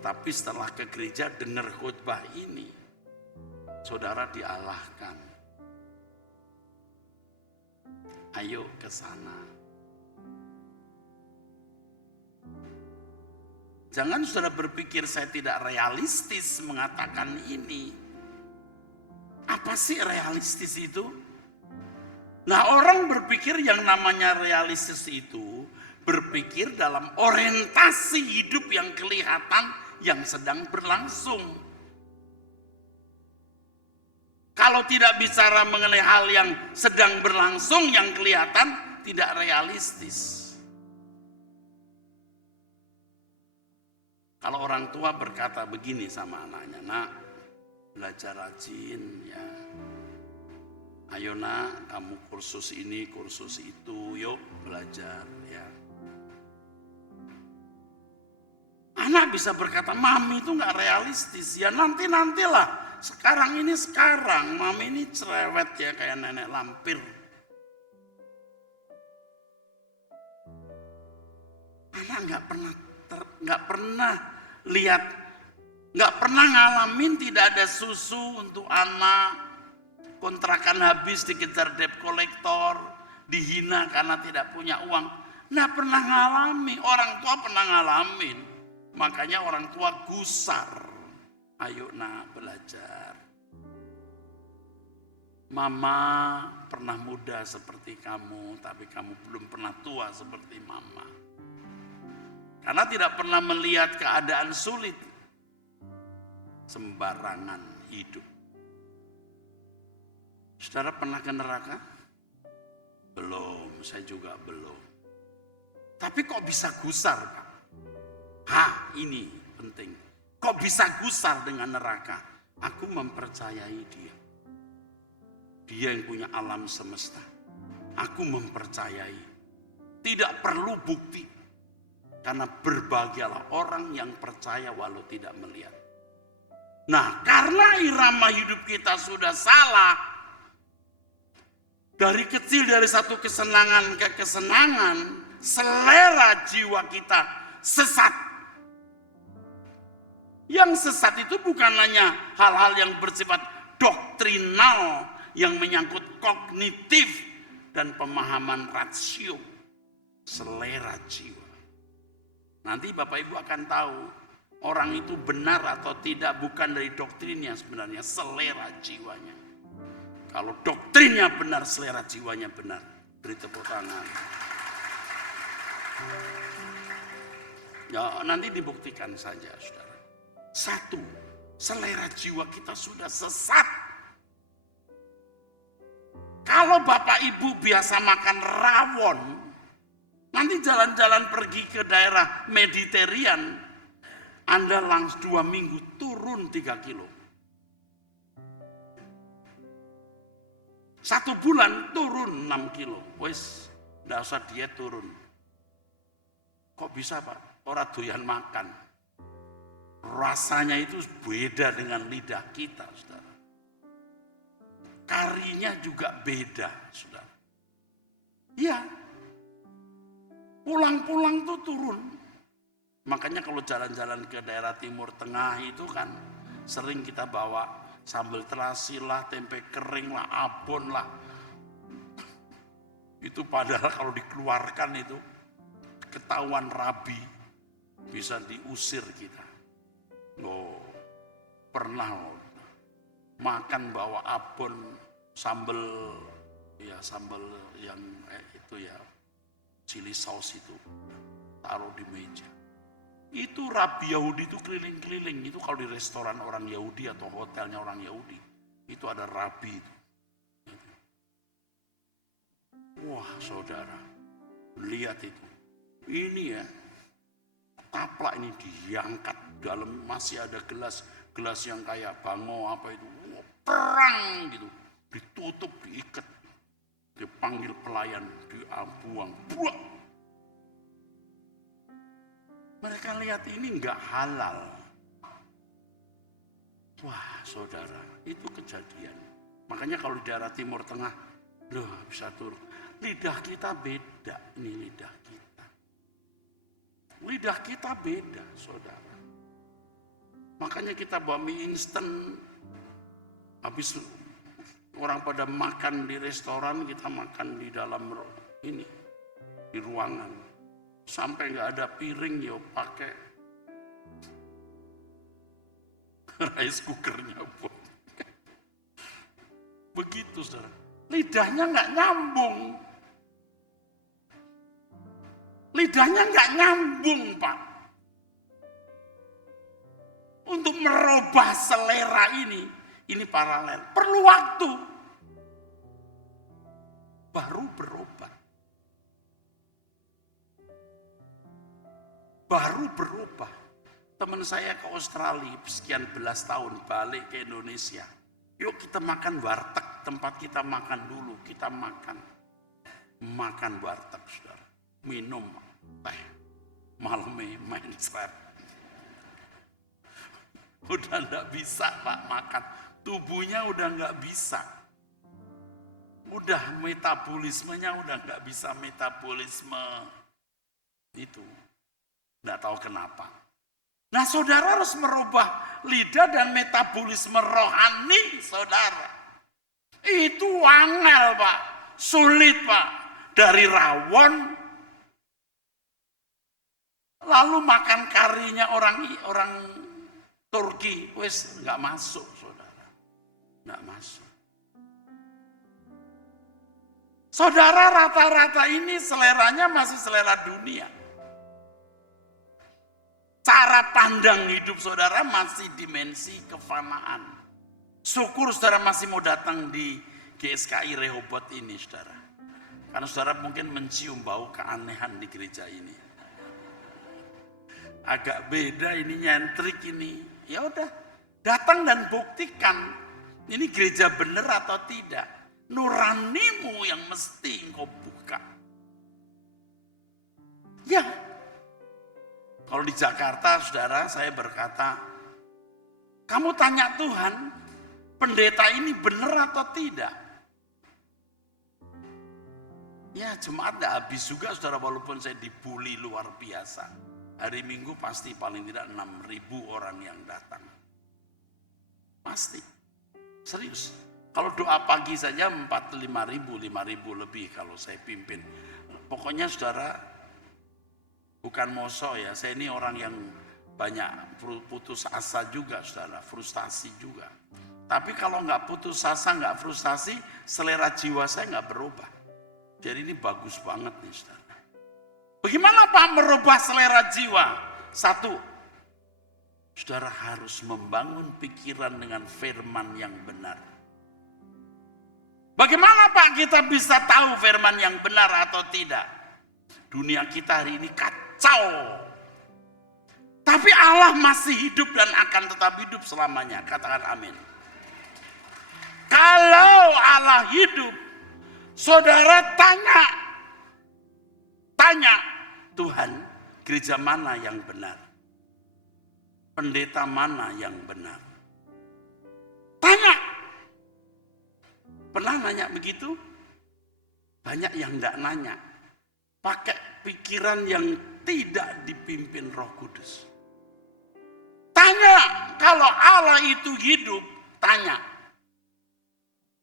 Tapi setelah ke gereja dengar khotbah ini, saudara dialahkan. Ayo ke sana. Jangan saudara berpikir saya tidak realistis mengatakan ini. Apa sih realistis itu? Nah, orang berpikir yang namanya realistis itu berpikir dalam orientasi hidup yang kelihatan yang sedang berlangsung. Kalau tidak bicara mengenai hal yang sedang berlangsung yang kelihatan tidak realistis. Kalau orang tua berkata begini sama anaknya, nak belajar rajin ya. Ayo nak, kamu kursus ini, kursus itu, yuk belajar ya. Anak bisa berkata, mami itu gak realistis, ya nantilah. Sekarang ini sekarang, mami ini cerewet ya kayak nenek lampir. Anak gak pernah lihat, gak pernah ngalamin tidak ada susu untuk anak, kontrakan habis dikejar debt collector, dihina karena tidak punya uang. Gak pernah ngalami, orang tua pernah ngalamin. Makanya orang tua gusar. Ayo nak belajar. Mama pernah muda seperti kamu, tapi kamu belum pernah tua seperti mama. Karena tidak pernah melihat keadaan sulit. Sembarangan hidup. Saudara pernah ke neraka? Belum, saya juga belum. Tapi kok bisa gusar Pak? Ini penting. Kok bisa gusar dengan neraka? Aku mempercayai dia. Dia yang punya alam semesta. Aku mempercayai. Tidak perlu bukti. Karena berbahagialah orang yang percaya walau tidak melihat. Nah, karena irama hidup kita sudah salah. Dari kecil, dari satu kesenangan ke kesenangan, selera jiwa kita sesat. Yang sesat itu bukan hanya hal-hal yang bersifat doktrinal, yang menyangkut kognitif dan pemahaman rasio, selera jiwa. Nanti Bapak Ibu akan tahu orang itu benar atau tidak bukan dari doktrinnya, sebenarnya selera jiwanya. Kalau doktrinnya benar, selera jiwanya benar. Beri tepuk tangan. Ya, nanti dibuktikan saja, saudara. Satu, selera jiwa kita sudah sesat. Kalau Bapak Ibu biasa makan rawon, nanti jalan-jalan pergi ke daerah Mediterranean, Anda langsung 2 minggu turun 3 kilo. 1 bulan turun 6 kilo. Wes, enggak usah diet turun. Kok bisa Pak? Orang doyan makan. Rasanya itu beda dengan lidah kita, saudara. Karinya juga beda, saudara. Iya. Pulang-pulang tuh turun. Makanya kalau jalan-jalan ke daerah Timur Tengah itu kan sering kita bawa sambal terasi lah, tempe kering lah, abon lah. Itu padahal kalau dikeluarkan itu ketahuan rabi, bisa diusir kita. Loh, pernah loh, makan bawa abon sambal yang itu ya, chili sauce itu, taruh di meja. Itu rabi Yahudi itu keliling-keliling, itu kalau di restoran orang Yahudi atau hotelnya orang Yahudi, itu ada rabi itu. Wah saudara, lihat itu, ini ya, taplak ini diangkat, dalam masih ada gelas yang kayak bango apa itu, perang gitu, ditutup, diikat, dipanggil pelayan, dibuang, buang. Mereka lihat ini enggak halal. Wah saudara, itu kejadian. Makanya kalau di daerah Timur Tengah, loh bisa turun. Lidah kita beda, ini lidah kita. Lidah kita beda, saudara. Makanya kita bawa mie instan, habis orang pada makan di restoran, kita makan di dalam ini, di ruangan. Sampai nggak ada piring, ya pakai rice cookernya buat. Begitu, saudara. Lidahnya nggak nyambung. Lidahnya nggak nyambung, Pak. Untuk merubah selera ini paralel. Perlu waktu. Baru berubah. Baru berubah. Teman saya ke Australia sekian belas tahun balik ke Indonesia. Yuk kita makan warteg, tempat kita makan dulu. Kita makan warteg, saudara. Minum teh, malamnya main slap. Udah gak bisa Pak makan, tubuhnya udah gak bisa. Udah metabolismenya udah gak bisa metabolisme itu. Gak tahu kenapa. Nah saudara harus merubah lidah dan metabolisme rohani saudara. Itu angel Pak, sulit Pak. Dari rawon, lalu makan karinya orang Turki, wes nggak masuk saudara, nggak masuk. Saudara rata-rata ini seleranya masih selera dunia. Cara pandang hidup saudara masih dimensi kefanaan. Syukur saudara masih mau datang di GSKI Rehoboth ini saudara. Karena saudara mungkin mencium bau keanehan di gereja ini. agak beda ini, nyentrik ini. Ya udah, datang dan buktikan ini gereja benar atau tidak. Nuranimu yang mesti engkau buka. Ya, kalau di Jakarta, saudara, saya berkata, kamu tanya Tuhan, pendeta ini benar atau tidak? Ya, jemaat gak habis juga, saudara, walaupun saya dibully luar biasa. Hari Minggu pasti paling tidak 6.000 orang yang datang. Pasti. Serius. Kalau doa pagi saja 5.000 lebih kalau saya pimpin. Pokoknya saudara, bukan moso ya, saya ini orang yang banyak putus asa juga saudara, frustasi juga. Tapi kalau nggak putus asa, nggak frustasi, selera jiwa saya nggak berubah. Jadi ini bagus banget nih saudara. Bagaimana Pak merubah selera jiwa? Satu, saudara harus membangun pikiran dengan firman yang benar. Bagaimana Pak kita bisa tahu firman yang benar atau tidak? Dunia kita hari ini kacau. Tapi Allah masih hidup dan akan tetap hidup selamanya. Katakan amin. Kalau Allah hidup, saudara tanya Tuhan, gereja mana yang benar? Pendeta mana yang benar? Tanya. Pernah nanya begitu? Banyak yang enggak nanya. Pakai pikiran yang tidak dipimpin Roh Kudus. Tanya, kalau Allah itu hidup, tanya.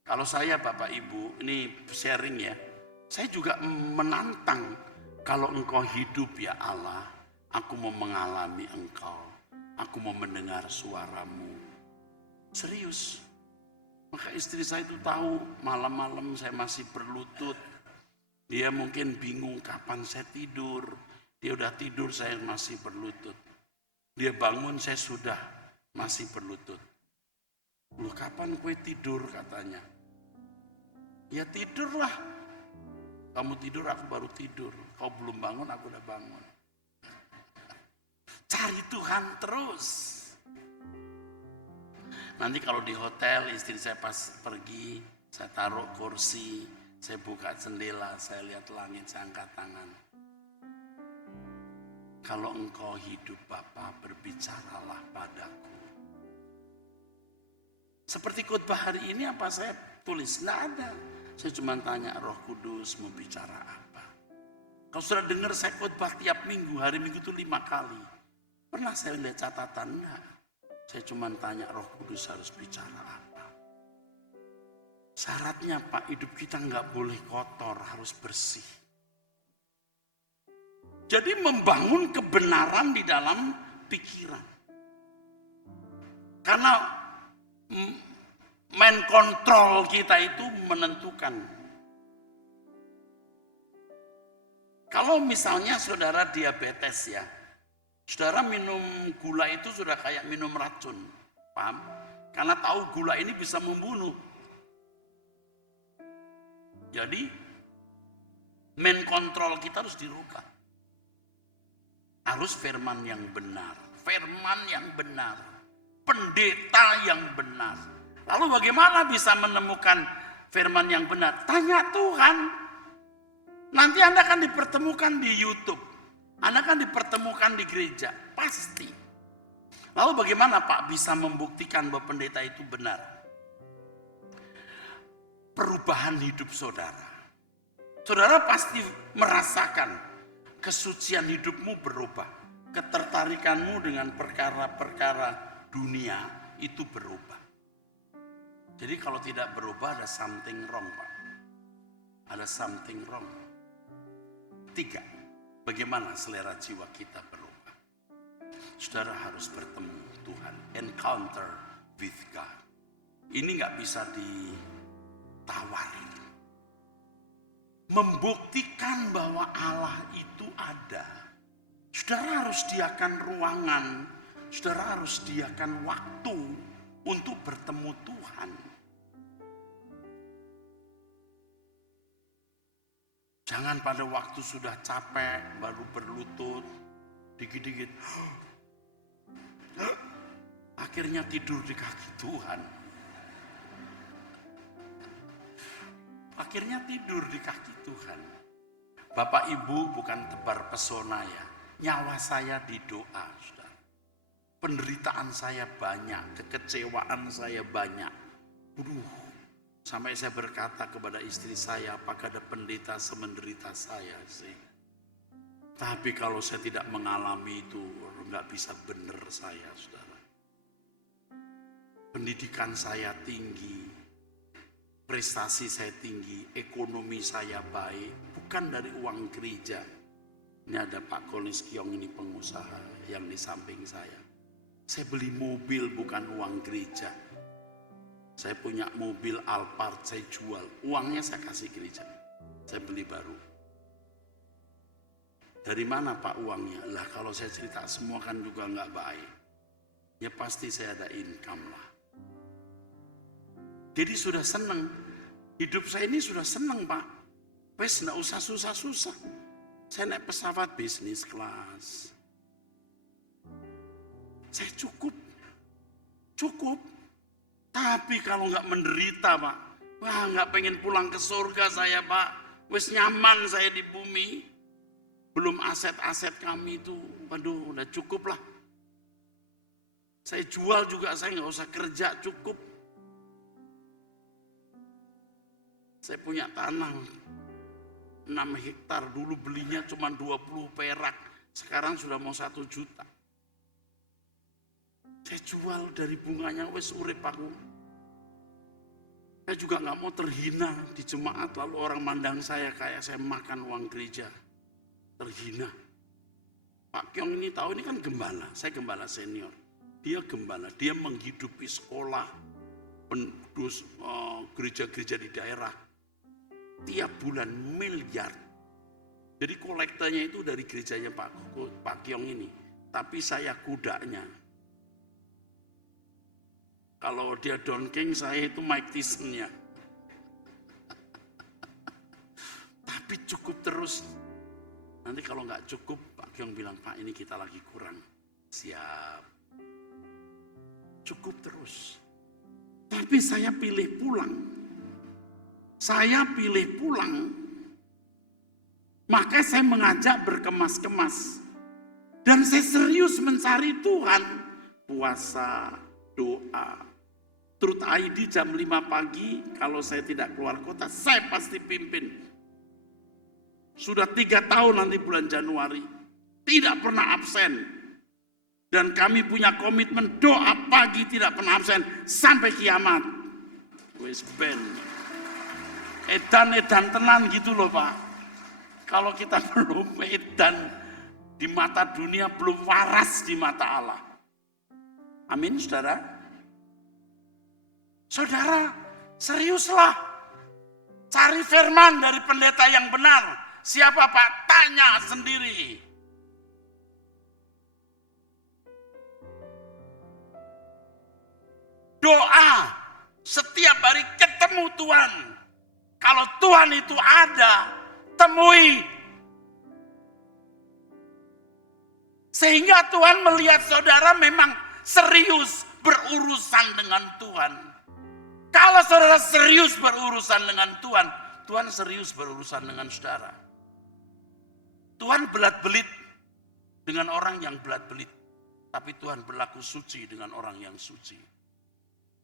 Kalau saya Bapak Ibu, ini sharing ya. Saya juga menantang, kalau engkau hidup ya Allah, aku mau mengalami engkau. Aku mau mendengar suaramu. Serius. Maka istri saya itu tahu malam-malam saya masih berlutut. Dia mungkin bingung kapan saya tidur. Dia udah tidur, saya masih berlutut. Dia bangun, saya sudah masih berlutut. Loh kapan kue tidur katanya. Ya tidurlah. Kamu tidur, aku baru tidur. Kau belum bangun, aku udah bangun. Cari Tuhan terus. Nanti kalau di hotel, istri saya pas pergi, saya taruh kursi, saya buka jendela, saya lihat langit, saya angkat tangan. Kalau engkau hidup Bapa, berbicaralah padaku. Seperti khotbah hari ini apa saya tulis? Nggak ada. Saya cuma tanya Roh Kudus mau bicara apa. Kalau sudah dengar saya khotbah tiap minggu, hari Minggu itu 5 kali. Pernah saya lihat catatan? Enggak. Saya cuma tanya Roh Kudus harus bicara apa. Syaratnya Pak, hidup kita nggak boleh kotor, harus bersih. Jadi membangun kebenaran di dalam pikiran. Karena main kontrol kita itu menentukan. Kalau misalnya saudara diabetes ya, saudara minum gula itu sudah kayak minum racun, paham? Karena tahu gula ini bisa membunuh. Jadi, main kontrol kita harus dirubah. Harus firman yang benar, pendeta yang benar. Lalu bagaimana bisa menemukan firman yang benar? Tanya Tuhan. Nanti Anda akan dipertemukan di YouTube. Anda kan dipertemukan di gereja, pasti. Lalu bagaimana Pak bisa membuktikan bahwa pendeta itu benar? Perubahan hidup saudara. Saudara pasti merasakan kesucian hidupmu berubah. Ketertarikanmu dengan perkara-perkara dunia itu berubah. Jadi kalau tidak berubah ada something wrong Pak. Ada something wrong. 3. Bagaimana selera jiwa kita berubah? Saudara harus bertemu Tuhan, encounter with God. Ini nggak bisa ditawarin. Membuktikan bahwa Allah itu ada. Saudara harus sediakan ruangan, saudara harus sediakan waktu untuk bertemu Tuhan. Jangan pada waktu sudah capek baru berlutut. Dikit-dikit. Akhirnya tidur di kaki Tuhan. Akhirnya tidur di kaki Tuhan. Bapak Ibu bukan tebar pesona ya. Nyawa saya di doa, saudara. Penderitaan saya banyak, kekecewaan saya banyak. Sampai saya berkata kepada istri saya, apakah ada pendeta semenderita saya sih? Tapi kalau saya tidak mengalami itu, nggak bisa benar saya, saudara. Pendidikan saya tinggi, prestasi saya tinggi, ekonomi saya baik, bukan dari uang gereja. Ini ada Pak Kolis Kiong, ini pengusaha yang di samping saya. Saya beli mobil bukan uang gereja. Saya punya mobil Alphard, saya jual. Uangnya saya kasih gereja. Saya beli baru. Dari mana Pak uangnya? Lah kalau saya cerita semua kan juga nggak baik. Ya pasti saya ada income lah. Jadi sudah senang. Hidup saya ini sudah senang Pak. Wes nggak usah susah-susah. Saya naik pesawat bisnis kelas. Saya cukup. Tapi kalau nggak menderita Pak, wah nggak pengen pulang ke surga saya Pak. Wes nyaman saya di bumi. Belum aset-aset kami itu, waduh udah cukup lah. Saya jual juga, saya nggak usah kerja, cukup. Saya punya tanah 6 hektar, dulu belinya cuma 20 perak, sekarang sudah mau 1 juta. Saya jual dari bunganya, wes urip aku. Saya juga nggak mau terhina di jemaat, lalu orang mandang saya kayak saya makan uang gereja. Terhina. Pak Kiong ini tahu, ini kan gembala, saya gembala senior. Dia gembala, dia menghidupi sekolah, gereja-gereja di daerah. Tiap bulan miliar. Jadi kolektanya itu dari gerejanya Pak Kiong ini. Tapi saya kudanya. Kalau dia Don King, saya itu Mike Tyson-nya. Tapi cukup terus. Nanti kalau nggak cukup, Pak Kiong bilang, Pak ini kita lagi kurang. Siap. Cukup terus. Tapi saya pilih pulang. Maka saya mengajak berkemas-kemas. Dan saya serius mencari Tuhan. Puasa, doa. Truth ID jam 5 pagi, kalau saya tidak keluar kota, saya pasti pimpin. Sudah 3 tahun nanti bulan Januari. Tidak pernah absen. Dan kami punya komitmen doa pagi tidak pernah absen. Sampai kiamat. Wes ben. Edan tenan gitu loh Pak. Kalau kita belum edan di mata dunia, belum waras di mata Allah. Amin saudara. Saudara, seriuslah. Cari firman dari pendeta yang benar. Siapa Pak? Tanya sendiri. Doa setiap hari ketemu Tuhan. Kalau Tuhan itu ada, temui. Sehingga Tuhan melihat saudara memang serius berurusan dengan Tuhan. Kalau saudara serius berurusan dengan Tuhan, Tuhan serius berurusan dengan saudara. Tuhan belat-belit dengan orang yang belat-belit. Tapi Tuhan berlaku suci dengan orang yang suci.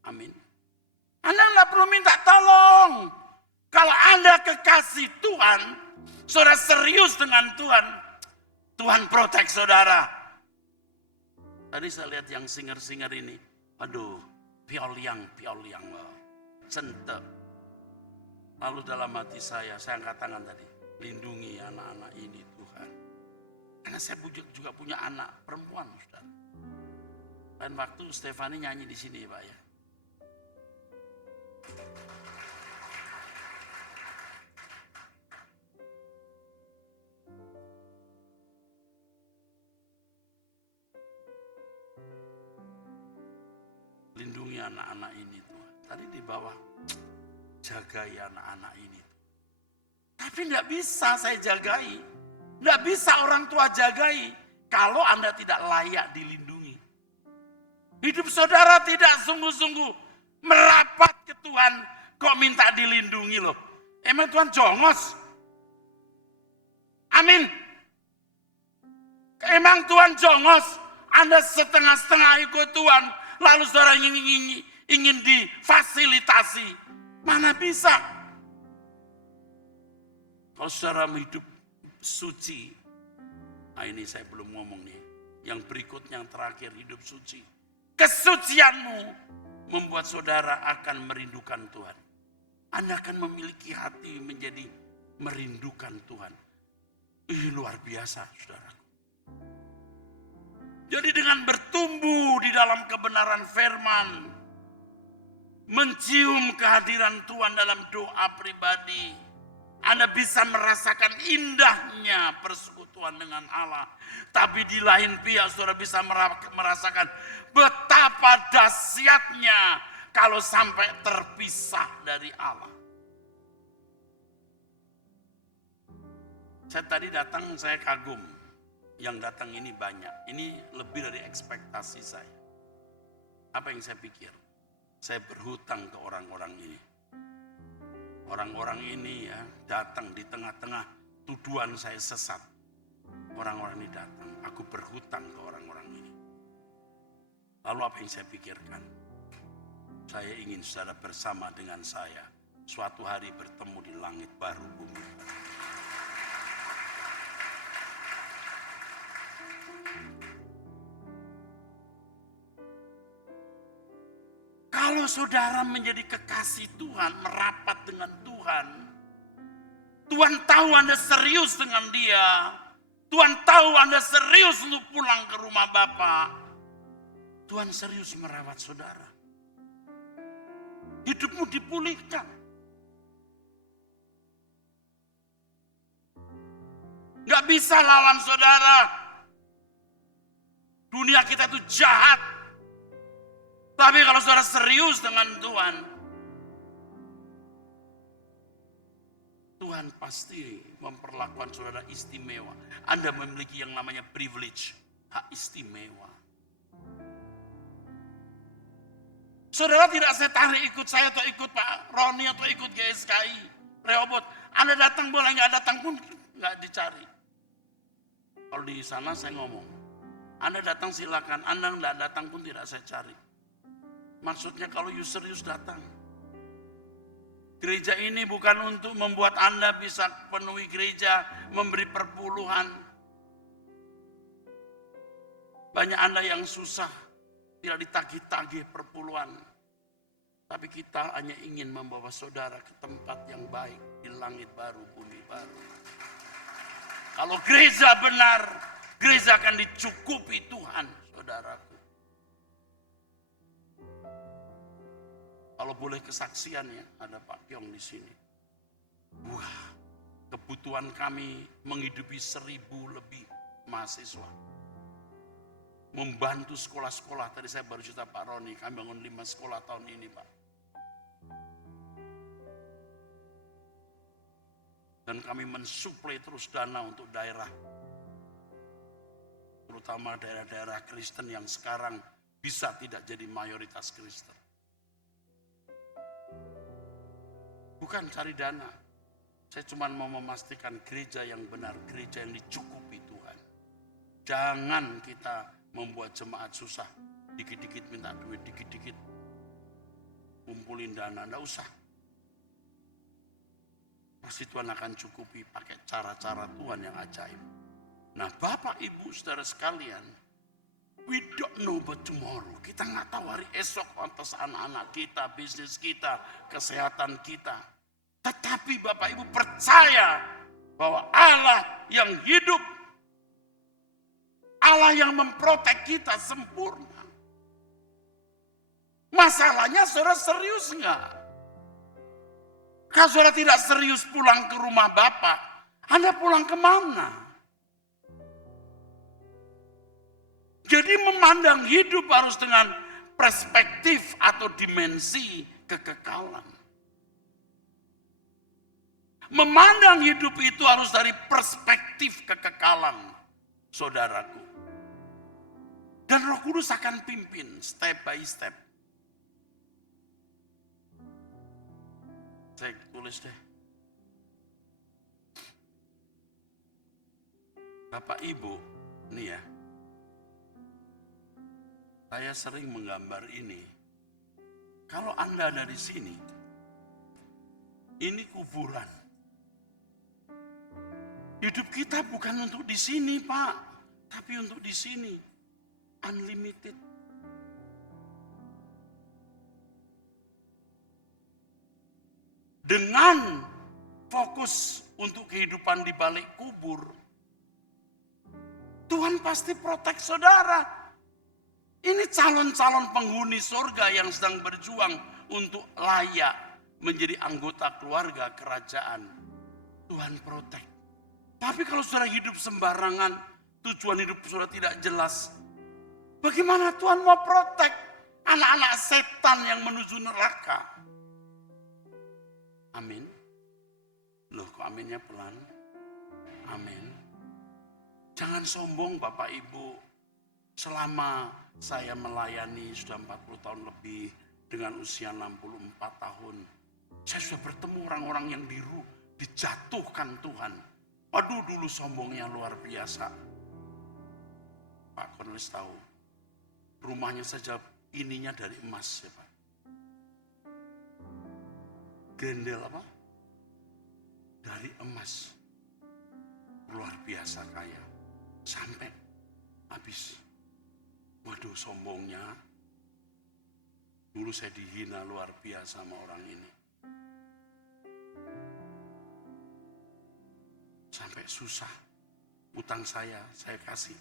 Amin. Anda nggak perlu minta tolong. Kalau Anda kekasih Tuhan, saudara serius dengan Tuhan, Tuhan protek saudara. Tadi saya lihat yang singer-singer ini, aduh, pioliang, centek. Lalu dalam hati saya angkat tangan tadi, lindungi anak-anak ini Tuhan. Karena saya juga punya anak perempuan, saudara. Dan waktu Stefani nyanyi di sini, Pak ya. Lindungi anak-anak ini Tuhan. Tadi di bawah, jagai anak-anak ini. Tapi enggak bisa saya jagai. Enggak bisa orang tua jagai. kalau Anda tidak layak dilindungi. Hidup saudara tidak sungguh-sungguh merapat ke Tuhan, kok minta dilindungi loh. Emang Tuhan jongos? Amin. Emang Tuhan jongos? Anda setengah-setengah ikut Tuhan, lalu saudara ingin difasilitasi. Mana bisa? Kalau saudara hidup suci, nah ini saya belum ngomong nih. Yang berikutnya yang terakhir, hidup suci. Kesucianmu membuat saudara akan merindukan Tuhan. Anda akan memiliki hati menjadi merindukan Tuhan. Luar biasa, saudara. Jadi dengan bertumbuh di dalam kebenaran firman, mencium kehadiran Tuhan dalam doa pribadi, Anda bisa merasakan indahnya persekutuan dengan Allah. Tapi di lain pihak saudara bisa merasakan betapa dahsyatnya kalau sampai terpisah dari Allah. Saya tadi datang, saya kagum. Yang datang ini banyak. Ini lebih dari ekspektasi saya. Apa yang saya pikir? Saya berhutang ke orang-orang ini. Orang-orang ini ya datang di tengah-tengah tuduhan saya sesat. Orang-orang ini datang, aku berhutang ke orang-orang ini. Lalu apa yang saya pikirkan? Saya ingin saudara bersama dengan saya suatu hari bertemu di langit baru bumi baru. Kalau saudara menjadi kekasih Tuhan, merapat dengan Tuhan, Tuhan tahu Anda serius dengan Dia. Tuhan tahu Anda serius untuk pulang ke rumah Bapa. Tuhan serius merawat saudara. Hidupmu dipulihkan. Gak bisa lawan saudara. Dunia kita itu jahat. Tapi kalau saudara serius dengan Tuhan, Tuhan pasti memperlakukan saudara istimewa. Anda memiliki yang namanya privilege, hak istimewa. Saudara tidak saya tarik ikut saya atau ikut Pak Roni atau ikut GSKI, Rehoboth. Anda datang boleh, nggak datang pun nggak dicari. Kalau di sana saya ngomong, Anda datang silakan, Anda nggak datang pun tidak saya cari. Maksudnya kalau you serius datang. Gereja ini bukan untuk membuat Anda bisa penuhi gereja, memberi perpuluhan. Banyak Anda yang susah, tidak ditagih-tagih perpuluhan. Tapi kita hanya ingin membawa saudara ke tempat yang baik, di langit baru, bumi baru. Kalau gereja benar, gereja akan dicukupi Tuhan, saudaraku. Kalau boleh kesaksiannya, ada Pak Pyong di sini. Wah, kebutuhan kami menghidupi 1000 lebih mahasiswa. Membantu sekolah-sekolah, tadi saya baru cerita Pak Roni, kami bangun 5 sekolah tahun ini Pak. Dan kami mensuplai terus dana untuk daerah. Terutama daerah-daerah Kristen yang sekarang bisa tidak jadi mayoritas Kristen. Bukan cari dana. Saya cuma mau memastikan gereja yang benar, gereja yang dicukupi Tuhan. Jangan kita membuat jemaat susah. Dikit-dikit minta duit, dikit-dikit kumpulin dana, enggak usah. Pasti Tuhan akan cukupi pakai cara-cara Tuhan yang ajaib. Nah Bapak Ibu saudara sekalian, we don't know about tomorrow. Kita nggak tahu hari esok atas anak-anak kita, bisnis kita, kesehatan kita. Tetapi Bapak Ibu percaya bahwa Allah yang hidup, Allah yang memprotek kita sempurna. Masalahnya saudara serius nggak? Kalau saudara tidak serius pulang ke rumah Bapak, Anda pulang kemana? Jadi memandang hidup harus dengan perspektif atau dimensi kekekalan. Memandang hidup itu harus dari perspektif kekekalan, saudaraku. Dan Roh Kudus akan pimpin step by step. Saya tulis deh. Bapak Ibu, nih ya. Saya sering menggambar ini. Kalau Anda ada di sini, ini kuburan. Hidup kita bukan untuk di sini, Pak, tapi untuk di sini. Unlimited. Dengan fokus untuk kehidupan di balik kubur, Tuhan pasti protek saudara. Ini calon-calon penghuni surga yang sedang berjuang untuk layak menjadi anggota keluarga kerajaan. Tuhan protek. Tapi kalau saudara hidup sembarangan, tujuan hidup saudara tidak jelas, bagaimana Tuhan mau protek anak-anak setan yang menuju neraka? Amin. Loh, kok aminnya pelan? Amin. Jangan sombong Bapak Ibu. Selama saya melayani sudah 40 tahun lebih dengan usia 64 tahun. Saya sudah bertemu orang-orang yang dijatuhkan Tuhan. Aduh, dulu sombongnya luar biasa. Pak Cornelis tahu, rumahnya saja ininya dari emas ya Pak. Gendel apa? Dari emas. Luar biasa kaya. Sampai habis. Waduh, sombongnya. Dulu saya dihina luar biasa sama orang ini. Sampai susah. Utang saya kasih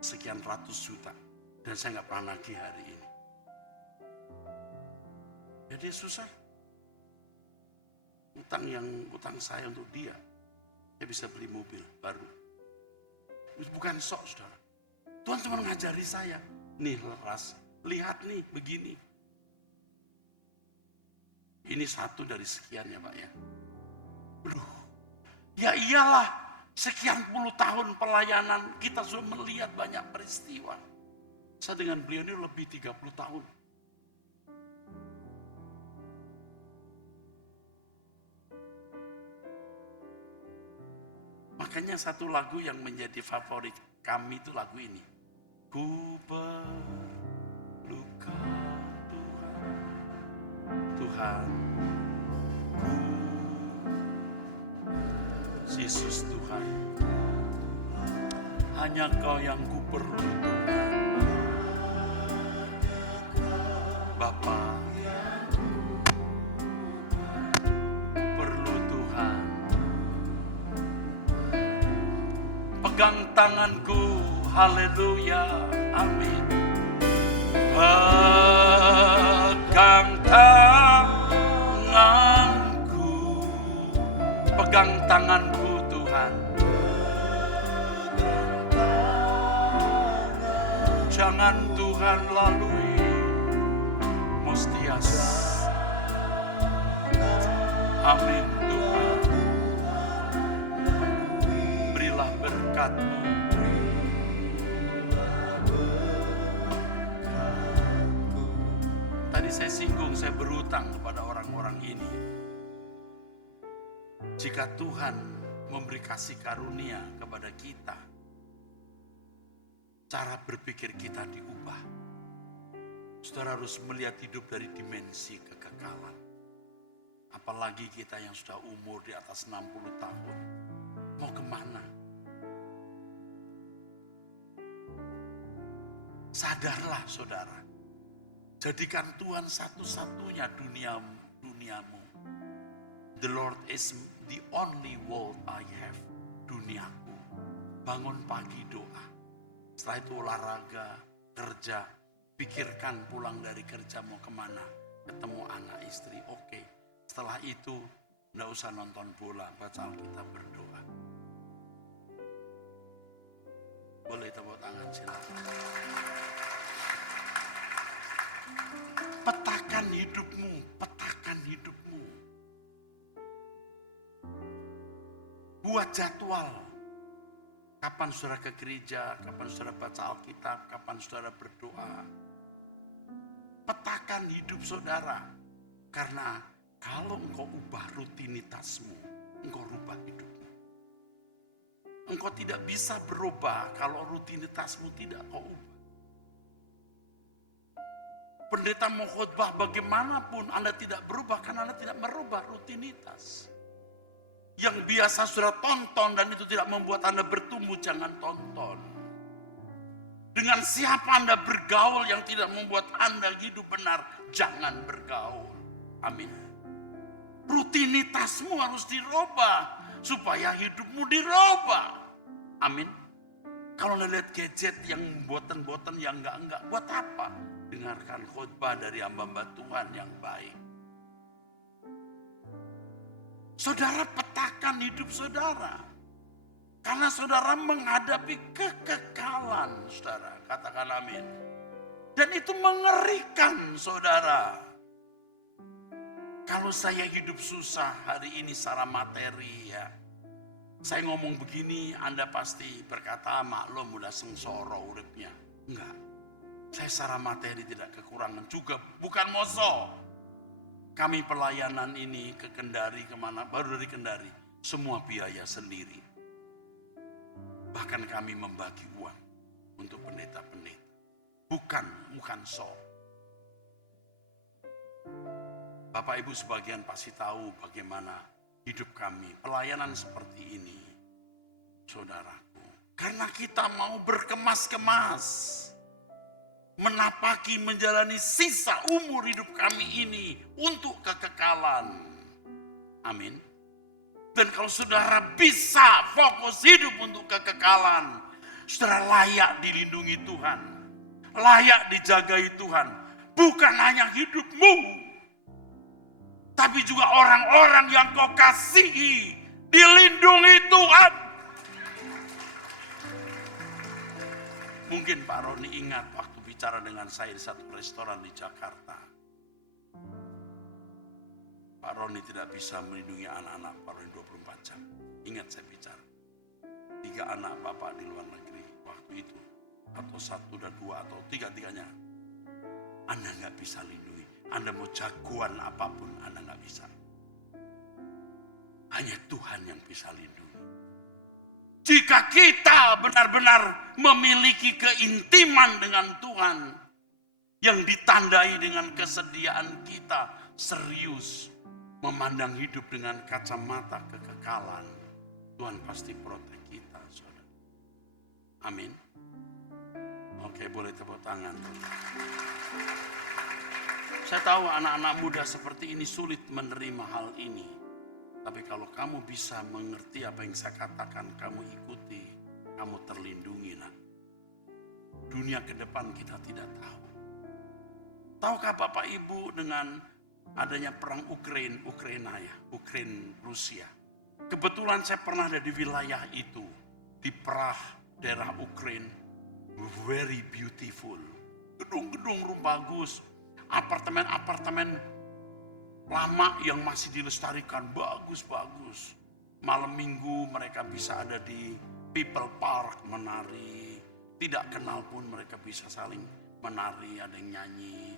sekian ratus juta. Dan saya nggak pernah nagih hari ini. Jadi susah. Utang saya untuk dia. Dia bisa beli mobil baru. Bukan sok, saudara. Tuhan cuma mengajari saya. Nih leras, lihat nih begini. Ini satu dari sekian ya Pak ya. Aduh, ya iyalah. Sekian puluh tahun pelayanan kita sudah melihat banyak peristiwa. Saya dengan beliau ini lebih 30 tahun. Makanya satu lagu yang menjadi favorit kami itu lagu ini. Ku berluka Tuhan, ku Yesus Tuhan, hanya Kau yang ku perlu Tuhan. Bapa, ku perlu Tuhan. Pegang tanganku, haleluya, amin. Pegang tanganku, pegang tanganku Tuhan. Jangan Tuhan lalui mustias. Amin Tuhan. Berilah berkat-Mu. Tadi saya singgung, saya berutang kepada orang-orang ini. Jika Tuhan memberi kasih karunia kepada kita, cara berpikir kita diubah. Saudara harus melihat hidup dari dimensi kekekalan. Apalagi kita yang sudah umur di atas 60 tahun. Mau kemana? Sadarlah saudara. Jadikan Tuhan satu-satunya duniamu. The Lord is the only world I have. Duniaku. Bangun pagi doa. Setelah itu olahraga, kerja. Pikirkan pulang dari kerja mau kemana. Ketemu anak istri, oke. Setelah itu, enggak usah nonton bola, baca Alkitab, berdoa. Boleh tepuk tangan silakan. Petakan hidupmu, petakan hidupmu. Buat jadwal. Kapan saudara ke gereja, kapan saudara baca Alkitab, kapan saudara berdoa. Petakan hidup saudara. Karena kalau engkau ubah rutinitasmu, engkau rubah hidupmu. Engkau tidak bisa berubah kalau rutinitasmu tidak kau ubah. Pendeta mau khotbah bagaimanapun Anda tidak berubah karena Anda tidak merubah rutinitas. Yang biasa sudah tonton dan itu tidak membuat Anda bertumbuh, jangan tonton. Dengan siapa Anda bergaul yang tidak membuat Anda hidup benar, jangan bergaul. Amin. Rutinitasmu harus dirubah supaya hidupmu dirubah. Amin. Kalau Anda lihat gadget yang boten-boten yang enggak, buat apa? Dengarkan khotbah dari hamba-hamba Tuhan yang baik. Saudara petakan hidup saudara. Karena saudara menghadapi kekekalan, saudara. Katakan amin. Dan itu mengerikan, saudara. Kalau saya hidup susah hari ini secara materi ya. Saya ngomong begini, Anda pasti berkata, maklum udah sengsara uripnya. Enggak. Saya secara materi tidak kekurangan juga, bukan moso. Kami pelayanan ini ke Kendari kemana, baru dari Kendari, semua biaya sendiri. Bahkan kami membagi uang untuk pendeta-pendeta. Bukan so. Bapak Ibu sebagian pasti tahu bagaimana hidup kami, pelayanan seperti ini, saudaraku. Karena kita mau berkemas-kemas. Menapaki menjalani sisa umur hidup kami ini untuk kekekalan. Amin. Dan kalau saudara bisa fokus hidup untuk kekekalan, saudara layak dilindungi Tuhan. Layak dijagai Tuhan. Bukan hanya hidupmu, tapi juga orang-orang yang kau kasihi dilindungi Tuhan. Mungkin Pak Roni ingat waktu bicara dengan saya di satu restoran di Jakarta. Pak Roni tidak bisa melindungi anak-anak Pak Roni 24 jam. Ingat saya bicara. 3 anak Bapak di luar negeri waktu itu. Atau 1 dan 2 atau 3-tiganya. Anda gak bisa lindungi. Anda mau jagoan apapun Anda gak bisa. Hanya Tuhan yang bisa lindungi. Jika kita benar-benar memiliki keintiman dengan Tuhan yang ditandai dengan kesediaan kita serius memandang hidup dengan kacamata kekekalan, Tuhan pasti protek kita, saudara. Amin. Oke, boleh tepuk tangan. Saya tahu anak-anak muda seperti ini sulit menerima hal ini. Tapi kalau kamu bisa mengerti apa yang saya katakan, kamu ikuti, kamu terlindungi. Nah, dunia ke depan kita tidak tahu. Tahukah Bapak Ibu dengan adanya perang Ukraina ya, Ukraina Rusia. Kebetulan saya pernah ada di wilayah itu, di Prah, daerah Ukraina, very beautiful. Gedung-gedung bagus, apartemen-apartemen lama yang masih dilestarikan, bagus-bagus. Malam minggu mereka bisa ada di People Park menari. Tidak kenal pun mereka bisa saling menari, ada yang nyanyi.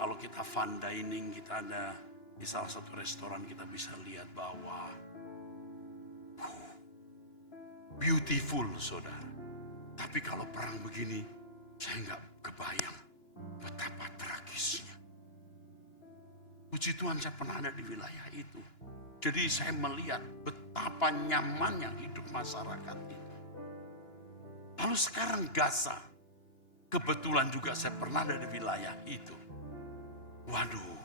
Kalau kita fine dining, kita ada di salah satu restoran, kita bisa lihat bawah. Beautiful, saudara. Tapi kalau perang begini, saya nggak kebayang betapa tragisnya. Puji Tuhan saya pernah ada di wilayah itu. Jadi saya melihat betapa nyamannya hidup masyarakat itu. Lalu sekarang Gaza. Kebetulan juga saya pernah ada di wilayah itu. Waduh.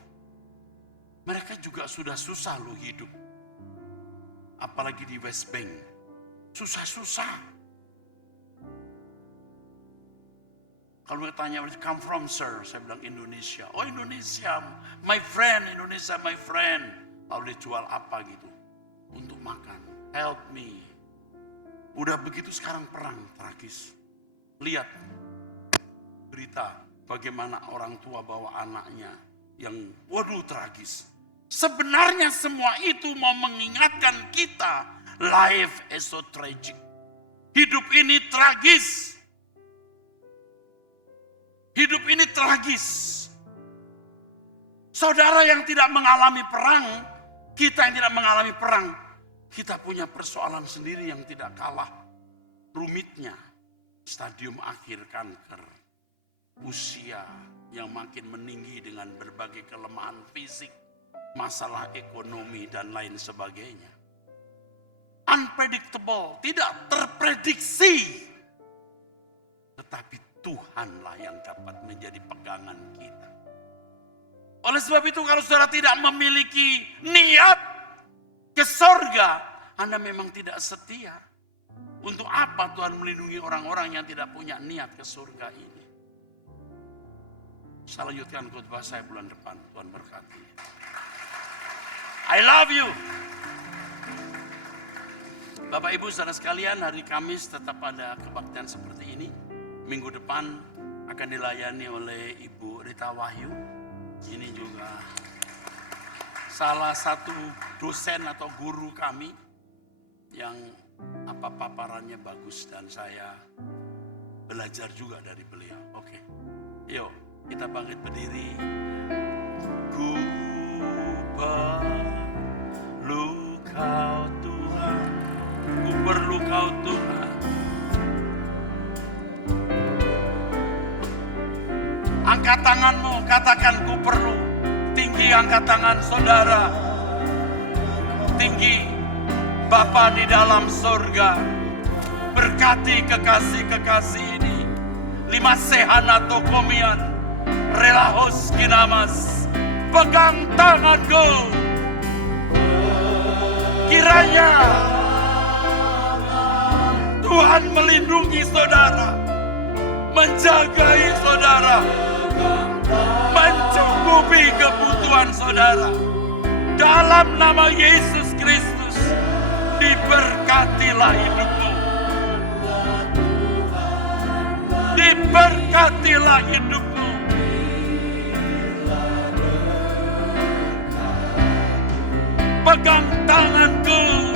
Mereka juga sudah susah loh hidup. Apalagi di West Bank. Susah-susah. Kalau tanya, come from sir? Saya bilang Indonesia. Oh Indonesia, my friend, Indonesia my friend. Lalu dia jual apa gitu? Untuk makan, help me. Udah begitu sekarang perang, tragis. Lihat berita bagaimana orang tua bawa anaknya yang waduh tragis. Sebenarnya semua itu mau mengingatkan kita, life is so tragic. Hidup ini tragis. Hidup ini tragis. Saudara yang tidak mengalami perang, kita yang tidak mengalami perang, kita punya persoalan sendiri yang tidak kalah rumitnya. Stadium akhir kanker, usia yang makin meninggi dengan berbagai kelemahan fisik, masalah ekonomi dan lain sebagainya. Unpredictable, tidak terprediksi. Tetapi Tuhanlah yang dapat menjadi pegangan kita. Oleh sebab itu kalau saudara tidak memiliki niat ke sorga, Anda memang tidak setia. Untuk apa Tuhan melindungi orang-orang yang tidak punya niat ke surga ini? Saya lanjutkan khotbah saya bulan depan. Tuhan berkati. I love you. Bapak Ibu saudara sekalian, hari Kamis tetap ada kebaktian seperti ini. Minggu depan akan dilayani oleh Ibu Rita Wahyu. Ini juga salah satu dosen atau guru kami yang paparannya bagus dan saya belajar juga dari beliau. Oke, yuk kita bangkit berdiri. Ku perlu Kau Tuhan, ku perlu Kau Tuhan. Angkat tanganmu, katakan ku perlu. Tinggi angkat tangan saudara. Tinggi. Bapa di dalam surga, berkati kekasih-kekasih ini. Lima sehanato komian, relahos kinamas. Pegang tanganku. Kiranya Tuhan melindungi saudara, menjagai saudara, mencukupi kebutuhan saudara. Dalam nama Yesus Kristus, diberkatilah hidupmu. Diberkatilah hidupmu. Pegang tanganku.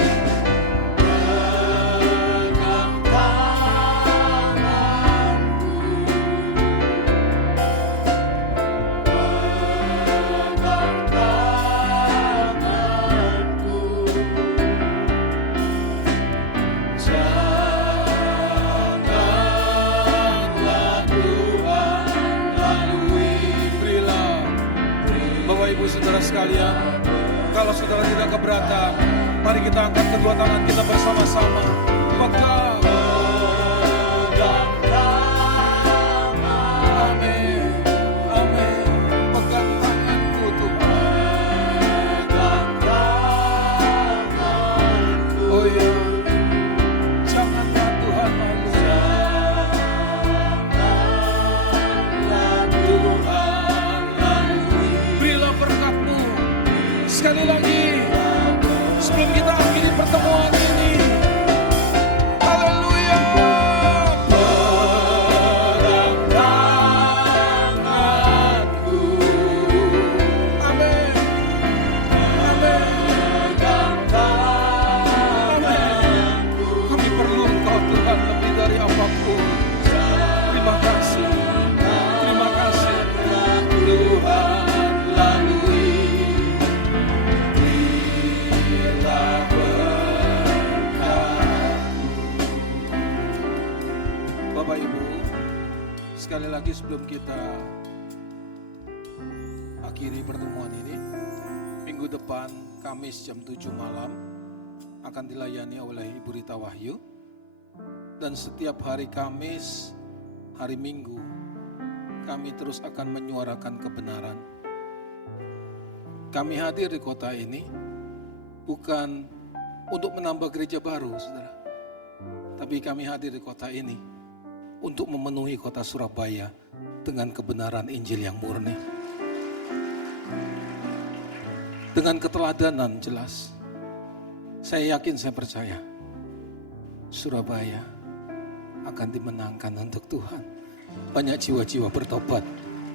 Saudara sekalian, kalau saudara tidak keberatan, mari kita angkat kedua tangan kita bersama-sama. Pegang. Amin. Amin. Pegang tanganku Tuhan. Oh ya, janganlah Tuhan malu. Sekali lagi, sebelum kita akhiri pertemuan ini, haleluya. Pegang tanganku, amin, amin. Pegang tanganku, kami perlu Engkau Tuhan lebih dari apapun. Terima kasih, terima kasih Tuhan. Bapak Ibu, sekali lagi sebelum kita akhiri pertemuan ini, minggu depan Kamis jam 7 malam akan dilayani oleh Ibu Rita Wahyu. Dan setiap hari Kamis, hari Minggu, kami terus akan menyuarakan kebenaran. Kami hadir di kota ini bukan untuk menambah gereja baru, saudara. Tapi kami hadir di kota ini untuk memenuhi kota Surabaya dengan kebenaran Injil yang murni. Dengan keteladanan jelas. Saya yakin, saya percaya Surabaya akan dimenangkan untuk Tuhan. Banyak jiwa-jiwa bertobat,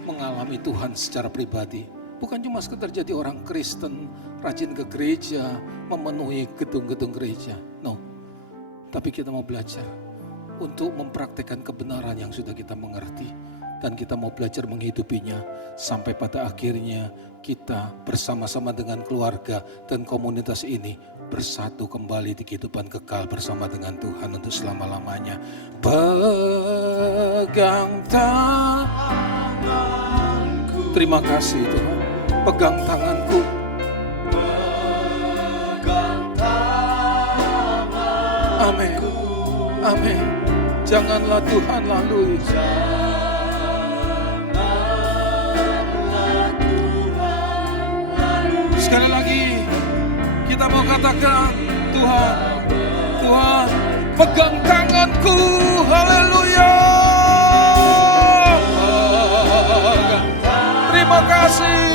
mengalami Tuhan secara pribadi. Bukan cuma sekedar jadi orang Kristen, rajin ke gereja, memenuhi gedung-gedung gereja. No, tapi kita mau belajar untuk mempraktekkan kebenaran yang sudah kita mengerti. Dan kita mau belajar menghidupinya sampai pada akhirnya kita bersama-sama dengan keluarga dan komunitas ini bersatu kembali di kehidupan kekal bersama dengan Tuhan untuk selama-lamanya. Pegang tanganku. Terima kasih Tuhan. Pegang tanganku. Amin. Amin. Janganlah Tuhan lalui. Sekali lagi kita mau katakan, Tuhan, Tuhan, pegang tanganku. Haleluya. Terima kasih.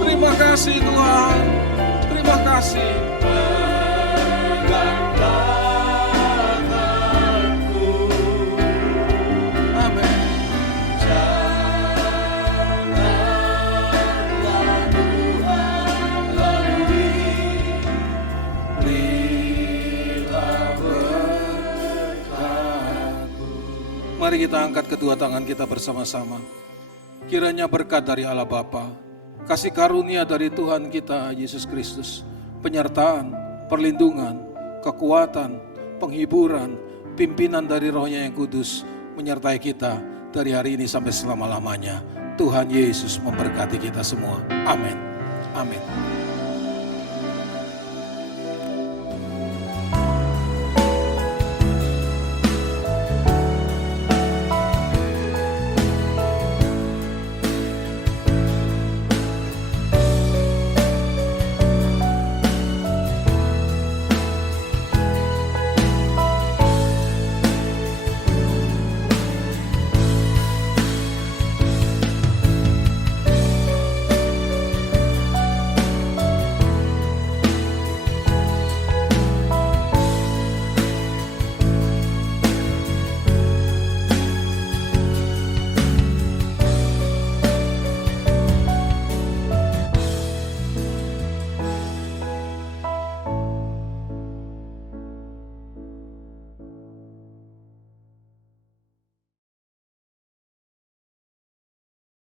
Terima kasih Tuhan. Terima kasih. Mari kita angkat kedua tangan kita bersama-sama. Kiranya berkat dari Allah Bapa, kasih karunia dari Tuhan kita Yesus Kristus, penyertaan, perlindungan, kekuatan, penghiburan, pimpinan dari Roh-Nya yang kudus menyertai kita dari hari ini sampai selama-lamanya. Tuhan Yesus memberkati kita semua. Amin. Amin.